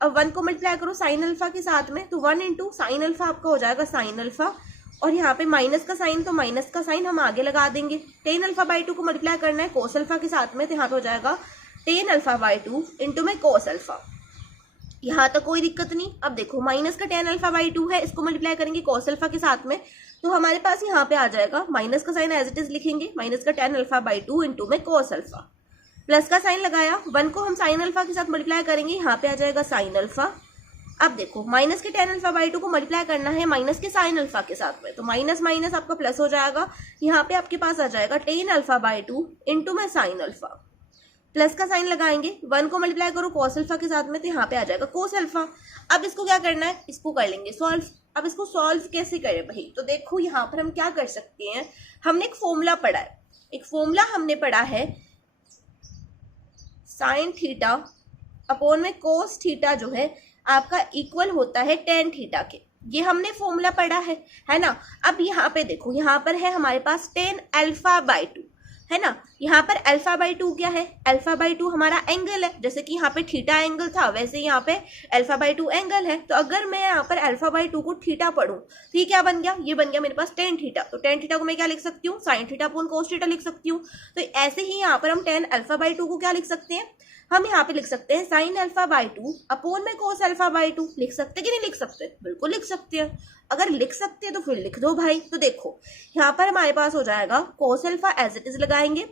अब 1 को मल्टीप्लाई करो साइन अल्फा के साथ में तो 1 इंटू साइन अल्फा आपका हो जाएगा साइन अल्फा, और यहाँ पे माइनस का साइन, तो माइनस का साइन हम आगे लगा देंगे। tan अल्फा बाई 2 को मल्टीप्लाई करना है कोस अल्फा के साथ में, तो यहाँ पे हो जाएगा tan अल्फा बाई 2 इंटू में कोस अल्फा। यहाँ तक कोई दिक्कत नहीं। अब देखो माइनस का tan अल्फा बाई 2 है, इसको मल्टीप्लाई करेंगे कोस अल्फा के साथ में, तो हमारे पास यहाँ पे आ जाएगा माइनस का साइन एज इट इज लिखेंगे, माइनस का tan अल्फा बाई 2 इंटू में कोस अल्फा, प्लस का साइन लगाया, 1 को हम साइन अल्फा के साथ मल्टीप्लाई करेंगे, यहाँ पे आ जाएगा साइन अल्फा। अब देखो माइनस के tan अल्फा बाई 2 को मल्टीप्लाई करना है माइनस के साइन अल्फा के साथ में, तो माइनस माइनस आपका प्लस हो जाएगा, यहाँ पे आपके पास आ जाएगा tan अल्फा बाई 2 इंटू में साइन अल्फा, प्लस का साइन लगाएंगे, 1 को मल्टीप्लाई करो कोस अल्फा के साथ में, तो यहाँ पे आ जाएगा कोस अल्फा। अब इसको क्या करना है, इसको कर लेंगे सॉल्व। अब इसको सॉल्व कैसे करें भाई, तो देखो यहाँ पर हम क्या कर सकते हैं, हमने एक फॉर्मूला पढ़ा है, एक फॉर्मूला हमने पढ़ा है साइन थीटा अपॉन में कोस थीटा जो है आपका इक्वल होता है टेन थीटा के, ये हमने फॉर्मूला पढ़ा है ना। अब यहाँ पे देखो, यहाँ पर है हमारे पास tan अल्फा बाई 2 है ना, यहाँ पर अल्फा बाई 2 क्या है, अल्फा बाई 2 हमारा एंगल है, जैसे कि यहाँ पे थीटा एंगल था वैसे यहाँ पे अल्फा बाई 2 एंगल है। तो अगर मैं यहाँ पर अल्फा बाई 2 को थीटा पढ़ूं तो ये क्या बन गया, ये बन गया मेरे पास tan थीटा। तो tan थीटा को मैं क्या लिख सकती हूँ, sine theta upon cos theta लिख सकती हूँ। तो ऐसे ही यहाँ पर हम tan अल्फा बाई 2 को क्या लिख सकते हैं, हम यहाँ पे लिख सकते हैं साइन अल्फा बाई 2 अपॉन में कोस अल्फा बाई 2। लिख सकते कि नहीं लिख सकते, बिल्कुल लिख सकते हैं। अगर लिख सकते हैं तो फिर लिख दो भाई। तो देखो यहाँ पर हमारे पास हो जाएगा cos alpha as it is लगाएंगे,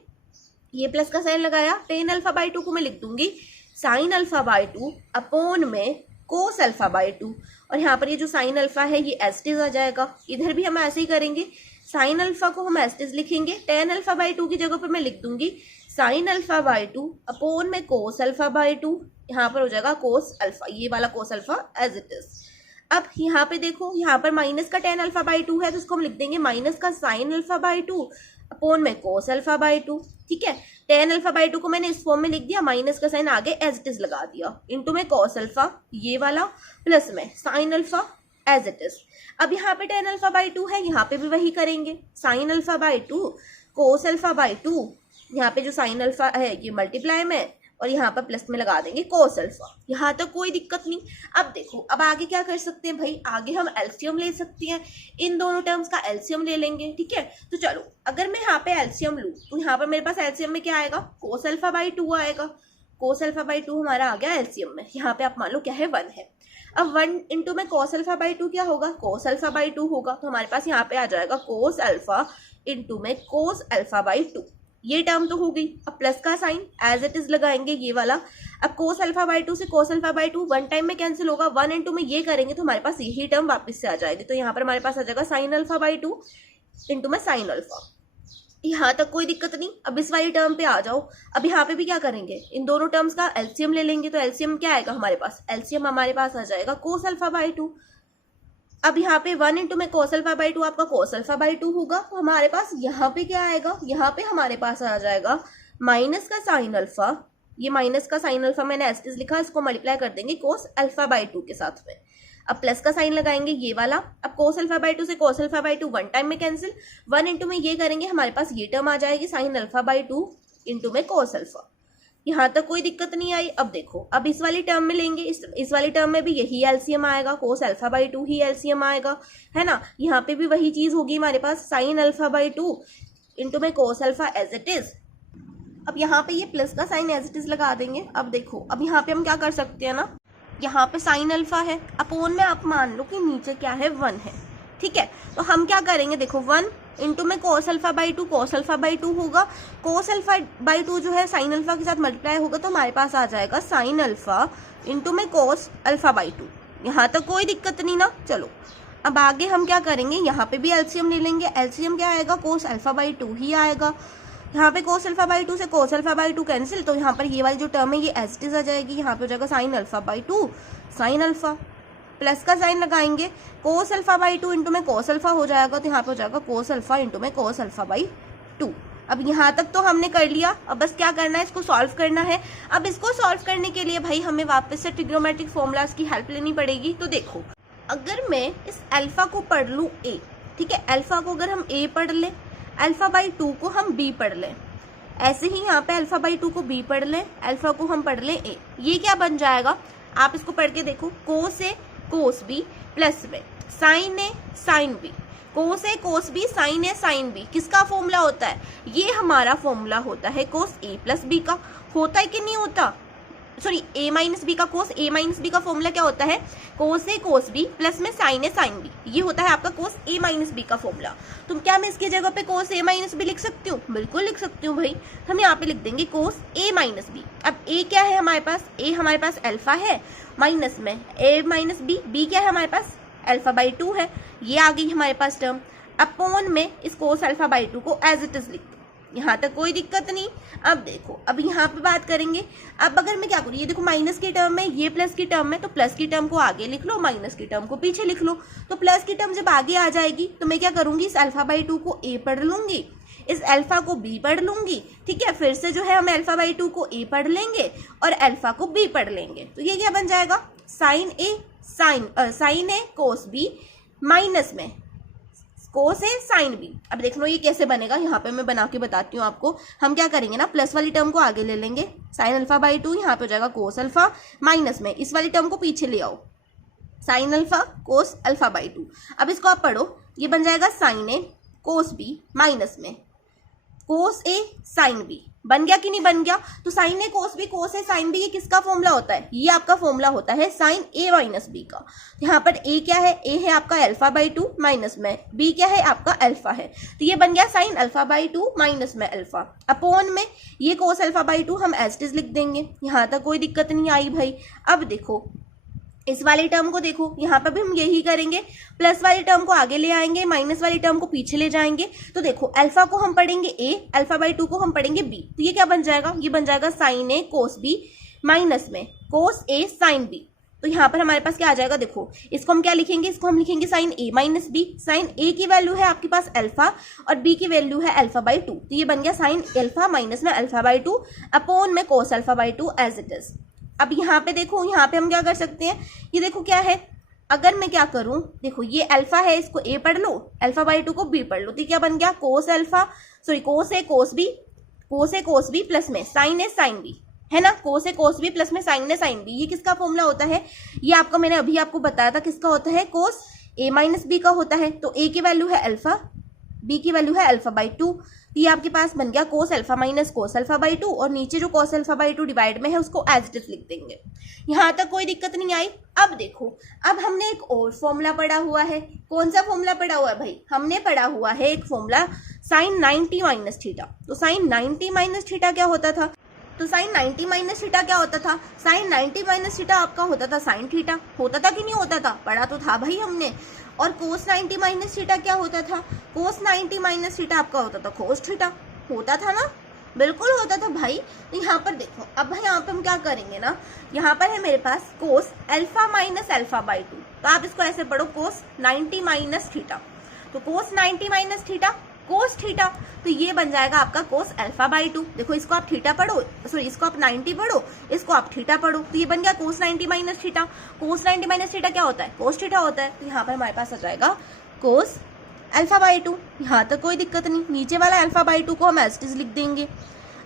ये प्लस का साइन लगाया, tan अल्फा बाई 2 को मैं लिख दूंगी साइन अल्फा बाई 2 अपॉन में कोस अल्फा बाई 2, और यहाँ पर ये जो साइन अल्फा है ये एज इट इज आ जाएगा। इधर भी हम ऐसे ही करेंगे, साइन अल्फा को हम एज इट इज लिखेंगे, टेन अल्फा बाई 2 की जगह पर मैं लिख दूंगी साइन अल्फा बाई 2 अपोन में कोस अल्फा बाई 2, यहाँ पर हो जाएगा कोस अल्फा, ये वाला cos alpha as it is. अब यहाँ पे देखो, यहाँ पर माइनस का टेन अल्फा बाई 2 है तो उसको हम लिख देंगे माइनस का साइन अल्फा बाई 2 अपोन में कोस अल्फा बाई 2। ठीक है, टेन अल्फा बाई 2 को मैंने इस फॉर्म में लिख दिया, माइनस का साइन आगे एज इट इज लगा दिया, इनटू में कोस अल्फा ये वाला प्लस में sine alpha as it is. अब यहाँ पे टेन अल्फा बाई 2 है, यहाँ पे भी वही करेंगे, sign alpha by 2 cos alpha by 2, यहाँ पे जो साइन अल्फा है ये मल्टीप्लाई में और यहाँ पर प्लस में लगा देंगे कोस अल्फा। यहाँ तक कोई दिक्कत नहीं। अब देखो, अब आगे क्या कर सकते हैं भाई, आगे हम एलसीएम ले सकते हैं, इन दोनों टर्म्स का एलसीएम ले लेंगे। ठीक है, तो चलो अगर मैं यहाँ पे एलसीएम लूँ तो यहाँ पर मेरे पास एलसीएम में क्या आएगा, कोस अल्फा बाई 2 आएगा। कोस अल्फा बाई 2 हमारा आ गया एलसीएम में, यहाँ पे आप मान लो क्या है 1 है। अब 1 इंटू में कोस अल्फा बाई 2 क्या होगा, कोस अल्फा बाई 2 होगा, तो हमारे पास यहाँ पे आ जाएगा कोस अल्फा इंटू में कोस अल्फा बाई 2। ये टर्म तो हो गई। अब प्लस का साइन एज इट इज लगाएंगे ये वाला। अब कोस अल्फा बाई 2 से कोस अल्फा बाई 2 वन टाइम में कैंसिल होगा, 1 इंटू में ये करेंगे तो हमारे पास यही टर्म वापस से आ जाएगी, तो यहाँ पर हमारे पास आ जाएगा साइन अल्फा बाई 2 इंटू में साइन अल्फा। यहाँ तक कोई दिक्कत नहीं। अब इस वाली टर्म पे आ जाओ, अब यहाँ पे भी क्या करेंगे, इन दोनों टर्म्स का एलसीएम ले लेंगे, तो एलसीएम क्या आएगा हमारे पास, एलसीएम हमारे पास आ जाएगा कोस अल्फा बाई 2। अब यहाँ पे 1 इंटू में कोस अल्फा बाई 2 आपका कोस अल्फा बाई 2 होगा, तो हमारे पास यहाँ पे क्या आएगा, यहाँ पे हमारे पास आ जाएगा माइनस का साइन अल्फा, ये माइनस का साइन अल्फा मैंने एज इट इज लिखा, इसको मल्टीप्लाई कर देंगे कोस अल्फा बाई 2 के साथ में। अब प्लस का साइन लगाएंगे ये वाला। अब कोस अल्फा बाई 2 से कोस अल्फा बाई 2 वन टाइम में कैंसिल, 1 इंटू में ये करेंगे, हमारे पास ये टर्म आ जाएगी साइन अल्फा बाई 2 इंटू में कोस अल्फा। यहाँ तक कोई दिक्कत नहीं आई। अब देखो, अब इस वाली टर्म में लेंगे, इस वाली टर्म में भी यही एलसीएम आएगा, कोस अल्फा बाई 2 ही एलसीएम आएगा, है ना। यहाँ पे भी वही चीज होगी हमारे पास, साइन अल्फा बाई 2 इंटू में cos alpha as it is. अब यहाँ पे ये प्लस का साइन एज इट इज लगा देंगे। अब देखो, अब यहाँ पे हम क्या कर सकते हैं ना, यहाँ पे साइन अल्फा है, अपोन में आप मान लो कि नीचे क्या है 1 है। ठीक है, तो हम क्या करेंगे, देखो 1 इंटू में cos alpha by 2, cos alpha by 2 होगा, कोस अल्फा बाई 2 जो है साइन अल्फा के साथ मल्टीप्लाई होगा, तो हमारे पास आ जाएगा साइन अल्फा इंटू में कोस अल्फा बाई 2। यहाँ तक कोई दिक्कत नहीं ना। चलो अब आगे हम क्या करेंगे, यहाँ पे भी एलसीएम ले लेंगे। एलसीएम क्या आएगा, कोस अल्फा बाई 2 ही आएगा। यहाँ पे कोस अल्फा बाई 2 से कोस अल्फा बाई 2 कैंसिल, तो यहाँ पर ये वाली जो टर्म है ये एज इट इज आ जाएगी। यहाँ पे हो जाएगा sign alpha by 2 sine alpha, plus का साइन लगाएंगे, कोस अल्फा बाई 2 इंटू में कोस अल्फा हो जाएगा, तो यहाँ पे हो जाएगा कोस अल्फा इंटू में कोस अल्फा बाई 2। अब यहाँ तक तो हमने कर लिया। अब बस क्या करना है, इसको सॉल्व करना है। अब इसको सॉल्व करने के लिए भाई हमें वापस से ट्रिग्नोमेट्रिक फॉर्मूलाज की हेल्प लेनी पड़ेगी। तो देखो, अगर मैं इस अल्फा को पढ़ लूँ ए, ठीक है, अल्फा को अगर हम ए पढ़ लें, अल्फा बाई 2 को हम बी पढ़ लें, ऐसे ही यहाँ पे अल्फा बाई 2 को बी पढ़ लें, अल्फा को हम पढ़ लें ए, ये क्या बन जाएगा, आप इसको पढ़ के देखो, कोस ए कोस बी प्लस में साइन ए साइन बी, कोस ए कोस बी साइन ए साइन बी, किसका फॉर्मूला होता है, ये हमारा फॉर्मूला होता है कोस ए प्लस बी का। होता है कि नहीं होता, सॉरी ए माइनस बी का, कोस ए माइनस बी का फॉर्मूला क्या होता है, कोस ए कोस बी प्लस में साइन ए साइन बी, ये होता है आपका कोस ए माइनस बी का फॉर्मूला। तो क्या मैं इसकी जगह पे कोस ए माइनस बी लिख सकती हूँ, बिल्कुल लिख सकती हूँ भाई। हम यहाँ पे लिख देंगे कोस ए माइनस बी। अब ए क्या है हमारे पास, ए हमारे पास अल्फा है, माइनस में ए माइनस बी, बी क्या है हमारे पास अल्फा बाई 2 है, ये आ गई हमारे पास टर्म। अपोन में इस कोस अल्फा बाई 2 को एज इट इज लिख दो, यहाँ तक कोई दिक्कत नहीं। अब देखो, अब यहाँ पे बात करेंगे। अब अगर मैं क्या करूँ, ये देखो माइनस की टर्म में, ये प्लस की टर्म में, तो प्लस की टर्म को आगे लिख लो, माइनस की टर्म को पीछे लिख लो। तो प्लस की टर्म जब आगे आ जाएगी तो मैं क्या करूंगी, इस अल्फा बाई 2 को ए पढ़ लूंगी, इस अल्फा को बी पढ़ लूंगी। ठीक है, फिर से जो है हम अल्फा बाई 2 को ए पढ़ लेंगे और अल्फा को बी पढ़ लेंगे। तो ये क्या बन जाएगा, साइन ए साइन ए कोस बी माइनस में कोस ए साइन बी। अब देख लो ये कैसे बनेगा, यहाँ पे मैं बना के बताती हूँ आपको। हम क्या करेंगे ना, प्लस वाली टर्म को आगे ले लेंगे, साइन अल्फा बाई 2, यहाँ पे हो जाएगा कोस अल्फा, माइनस में इस वाली टर्म को पीछे ले आओ, sign alpha cos alpha by 2। अब इसको आप पढ़ो, ये बन जाएगा साइन ए कोस बी माइनस में कोस ए साइन बी। बन गया कि नहीं बन गया, तो साइन ए कोस ए साइन बी, ये किसका फॉर्मूला होता है, ये आपका फॉर्मूला होता है साइन ए माइनस बी का। यहाँ पर ए क्या है, ए है आपका अल्फा बाई 2 माइनस में बी क्या है आपका अल्फा है, तो ये बन गया साइन अल्फा बाई 2 माइनस में अल्फा। अपोन में ये कोस अल्फा बाई 2 हम एज इट इज लिख देंगे। यहाँ तक कोई दिक्कत नहीं आई भाई। अब देखो, इस वाले टर्म को देखो, यहाँ पर भी हम यही करेंगे, प्लस वाली टर्म को आगे ले आएंगे, माइनस वाली टर्म को पीछे ले जाएंगे। तो देखो अल्फा को हम पढ़ेंगे a, अल्फा बाई 2 को हम पढ़ेंगे b, तो ये क्या बन जाएगा, ये बन जाएगा sine a cos b minus में कोस a साइन b। तो यहाँ पर हमारे पास क्या आ जाएगा, देखो इसको हम क्या लिखेंगे, इसको हम लिखेंगे sine a minus b। Sine a की वैल्यू है आपके पास अल्फा और b की वैल्यू है अल्फा बाई 2, तो ये बन गया साइन अल्फा माइनस में अल्फा बाई 2 अपॉन में cos alpha by 2 as it is. अब यहाँ पे देखो, यहाँ पे हम क्या कर सकते हैं, ये देखो क्या है, अगर मैं क्या करूं, देखो ये अल्फा है, इसको a पढ़ लो, अल्फा बाई 2 को b पढ़ लो, तो क्या बन गया cos alpha, sorry cos a cos b plus में साइन a साइन b, है ना, कोस a कोस b प्लस में साइन a साइन b। ये किसका फॉर्मूला होता है, ये आपका मैंने अभी आपको बताया था किसका होता है, कोस a माइनस b का होता है। तो a की वैल्यू है अल्फा, b की वैल्यू है अल्फा बाई 2, ये आपके पास बन गया कोस alpha minus cos alpha by 2, और नीचे जो कोस अल्फा बाई 2 डिवाइड में है उसको एज इट इज लिख देंगे। यहाँ तक कोई दिक्कत नहीं आई। अब देखो, अब हमने एक और फॉर्मूला पढ़ा हुआ है। कौन सा फॉर्मूला पढ़ा हुआ है भाई, हमने पढ़ा हुआ है एक फॉर्मूला साइन 90 माइनस थीटा। तो साइन 90 माइनस थीटा क्या होता था, तो साइन 90 माइनस थीटा क्या होता था, साइन 90 माइनस थीटा आपका होता था साइन थीटा, होता था कि नहीं होता था, पढ़ा तो था भाई हमने। और कोस 90 माइनस थीटा क्या होता था, कोस 90 माइनस थीटा आपका होता था कोस थीटा, होता था ना, बिल्कुल होता था भाई। यहाँ पर देखो, अब भाई यहाँ पे हम क्या करेंगे ना, यहाँ पर है मेरे पास cos alpha minus alpha by 2, तो आप इसको ऐसे पढ़ो कोस 90 माइनस थीटा, तो कोस 90 माइनस थीटा कोस थीटा, तो ये बन जाएगा आपका कोस अल्फा बाई 2। देखो इसको आप थीटा पढ़ो, सॉरी इसको आप 90 पढ़ो, इसको आप थीटा पढ़ो, तो ये बन गया कोस 90 माइनस थीटा। कोस 90 माइनस थीटा क्या होता है, कोस थीटा होता है। तो यहाँ पर हमारे पास आ जाएगा कोस अल्फा बाई 2। यहाँ तक कोई दिक्कत नहीं, नीचे वाला अल्फा बाई 2 को हम एज इट इज लिख देंगे।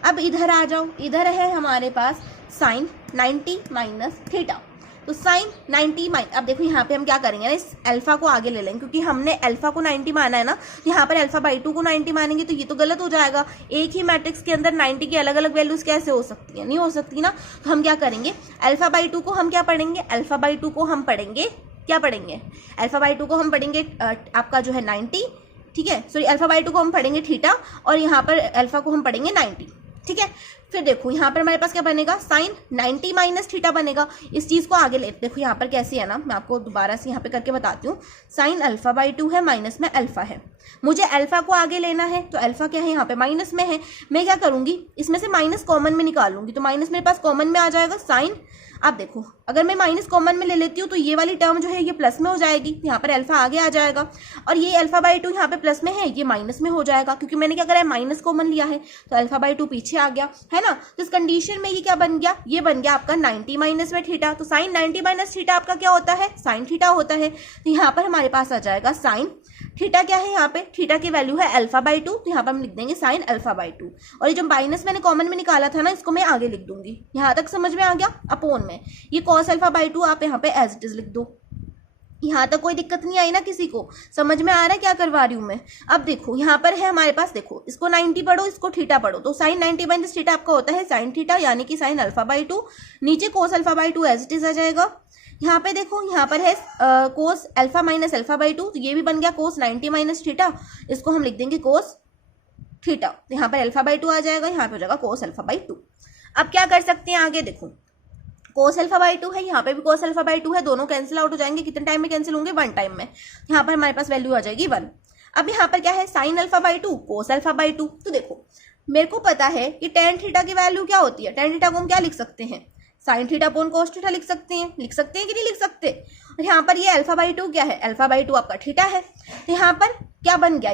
अब इधर आ जाओ, इधर है हमारे पास साइन 90 माइनस थीटा, तो साइन 90 माइनस, अब देखो यहाँ पे हम क्या करेंगे ना, इस अल्फा को आगे ले लेंगे, क्योंकि हमने अल्फा को 90 माना है ना, यहाँ पर अल्फा बाई 2 को 90 मानेंगे तो ये तो गलत हो जाएगा। एक ही मैट्रिक्स के अंदर 90 की अलग अलग वैल्यूज कैसे हो सकती है, नहीं हो सकती ना। तो हम क्या करेंगे, अल्फा बाई 2 को हम क्या पढ़ेंगे, अल्फा बाई 2 को हम पढ़ेंगे, क्या पढ़ेंगे, अल्फा बाई 2 को हम पढ़ेंगे आपका जो है 90, ठीक है, सॉरी अल्फा बाई 2 को हम पढ़ेंगे थीटा, और यहाँ पर अल्फा को हम पढ़ेंगे 90, ठीक है। फिर देखो यहाँ पर हमारे पास क्या बनेगा, साइन 90 माइनस थीटा बनेगा। इस चीज को आगे ले, देखो यहाँ पर कैसे है ना, मैं आपको दोबारा से यहाँ पे करके बताती हूँ। साइन अल्फा बाई 2 है, माइनस में अल्फा है, मुझे अल्फा को आगे लेना है, तो अल्फा क्या है यहाँ पे माइनस में है। मैं क्या करूंगी, इसमें से माइनस कॉमन में निकालूंगी, तो माइनस मेरे पास कॉमन में आ जाएगा साइन। अब देखो अगर मैं माइनस कॉमन में ले लेती हूँ तो ये वाली टर्म जो है ये प्लस में हो जाएगी, यहाँ पर अल्फा आगे आ जाएगा, और ये अल्फा बाई 2 यहाँ पे प्लस में है, ये माइनस में हो जाएगा, क्योंकि मैंने क्या करा है, माइनस कॉमन लिया है, तो अल्फा बाई 2 पीछे आ गया, है ना। तो इस कंडीशन में ये क्या बन गया, ये बन गया आपका 90 माइनस में थीटा। तो साइन 90 माइनस थीटा आपका क्या होता है, साइन थीटा होता है। तो यहाँ पर हमारे पास आ जाएगा साइन थीटा क्या है, यहाँ पे थीटा की वैल्यू है अल्फा बाई 2, तो यहाँ पर हम लिख देंगे साइन अल्फा बाई 2, और ये जो माइनस मैंने कॉमन में निकाला था ना, इसको मैं आगे लिख दूंगी। यहाँ तक समझ में आ गया, अपोन में ये कॉस अल्फा बाई 2 आप यहाँ पे एज इट इज लिख दो। यहाँ तक कोई दिक्कत नहीं आई ना, किसी को समझ में आ रहा है क्या करवा रही हूँ मैं। अब देखो यहाँ पर है हमारे पास, देखो इसको 90 पढ़ो, इसको थीटा पढ़ो, तो साइन 90 माइनस थीटा आपका होता है साइन थीटा, यानी कि साइन अल्फा बाई 2, नीचे cos alpha by 2 as it is आ जाएगा। यहाँ पे देखो यहाँ पर है cos alpha minus alpha by 2, तो ये भी बन गया कोस 90 माइनस थीटा, इसको हम लिख देंगे कोस थीटा। तो यहाँ पर अल्फा बाई 2 आ जाएगा, यहाँ पे हो जाएगा कोस अल्फा बाई 2। अब क्या कर सकते हैं आगे, देखो कोस अल्फा बाई 2 है, यहाँ पे भी कोस अल्फा बाई 2 है, दोनों कैंसिल आउट हो जाएंगे। कितने टाइम में कैंसिल होंगे, 1 टाइम में। यहाँ पर हमारे पास वैल्यू आ जाएगी 1। अब यहाँ पर क्या है, sign alpha by 2 cos alpha by 2। तो देखो मेरे को पता है कि टेन थीटा की वैल्यू क्या होती है, टेन थीटा को हम क्या लिख सकते हैं, sine theta upon cos theta लिख सकते हैं कि नहीं लिख सकते। और यहाँ पर ये अल्फा बाई 2 क्या है, अल्फा बाई 2 आपका थीटा है, तो यहाँ पर क्या बन गया,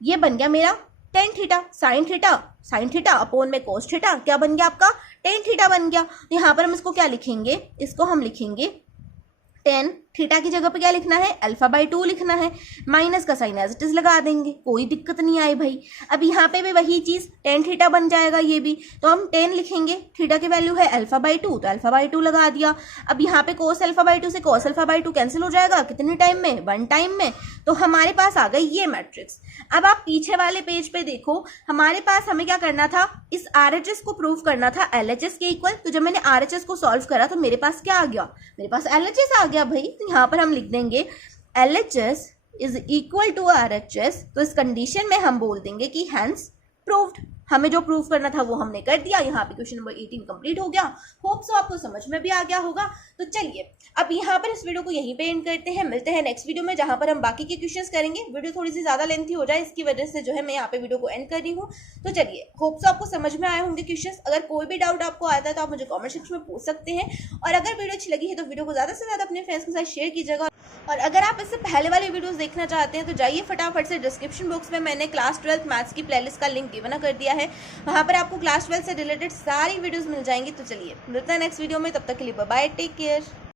ये बन गया मेरा tan theta, sine theta upon में कोस थीटा, क्या बन गया आपका टेन थीटा बन गया। तो यहाँ पर हम इसको क्या लिखेंगे, इसको हम लिखेंगे टेन थीटा की जगह पे क्या लिखना है, अल्फा बाई 2 लिखना है, माइनस का साइन एज इट इज लगा देंगे, कोई दिक्कत नहीं आई भाई। अब यहाँ पे भी वही चीज टेन थीटा बन जाएगा ये भी, तो हम 10 लिखेंगे, थीटा की वैल्यू है अल्फा बाई 2, तो अल्फा बाई 2 लगा दिया। अब यहाँ पे कोस अल्फा बाई 2 से कोस अल्फा बाई 2 कैंसिल हो जाएगा, कितने टाइम में, 1 टाइम में। तो हमारे पास आ गई ये मैट्रिक्स। अब आप पीछे वाले पेज पे देखो, हमारे पास हमें क्या करना था, इस RHS को प्रूव करना था LHS के इक्वल। तो जब मैंने RHS को सॉल्व करा तो मेरे पास क्या आ गया, मेरे पास LHS आ गया भाई। तो यहाँ पर हम लिख देंगे LHS is equal to RHS। तो इस कंडीशन में हम बोल देंगे कि हैंस प्रूव्ड, हमें जो प्रूव करना था वो हमने कर दिया। यहाँ पे क्वेश्चन नंबर 18 कंप्लीट हो गया। होप सो आपको समझ में भी आ गया होगा। तो चलिए अब यहाँ पर इस वीडियो को यहीं पे एंड करते हैं। मिलते हैं नेक्स्ट वीडियो में जहाँ पर हम बाकी के क्वेश्चंस करेंगे। वीडियो थोड़ी सी ज्यादा लेंथी हो जाए इसकी वजह से जो है मैं यहाँ पे वीडियो को एंड कर रही हूँ। तो चलिए होप सो आपको समझ में आए होंगे क्वेश्चंस। अगर कोई भी डाउट आपको आता है तो आप मुझे कॉमेंट सेक्शन में पूछ सकते हैं। और अगर वीडियो अच्छी लगी है तो वीडियो को ज्यादा से ज्यादा अपने फ्रेंड्स के साथ शेयर कीजिएगा। और अगर आप इससे पहले वाली वीडियोस देखना चाहते हैं तो जाइए फटाफट से डिस्क्रिप्शन बॉक्स में मैंने क्लास 12 मैथ्स की प्लेलिस्ट का लिंक गिवन कर दिया है। वहां पर आपको क्लास 12 से रिलेटेड सारी वीडियोस मिल जाएंगी। तो चलिए मिलता है नेक्स्ट वीडियो में, तब तक के लिए बाय बाय, टेक केयर।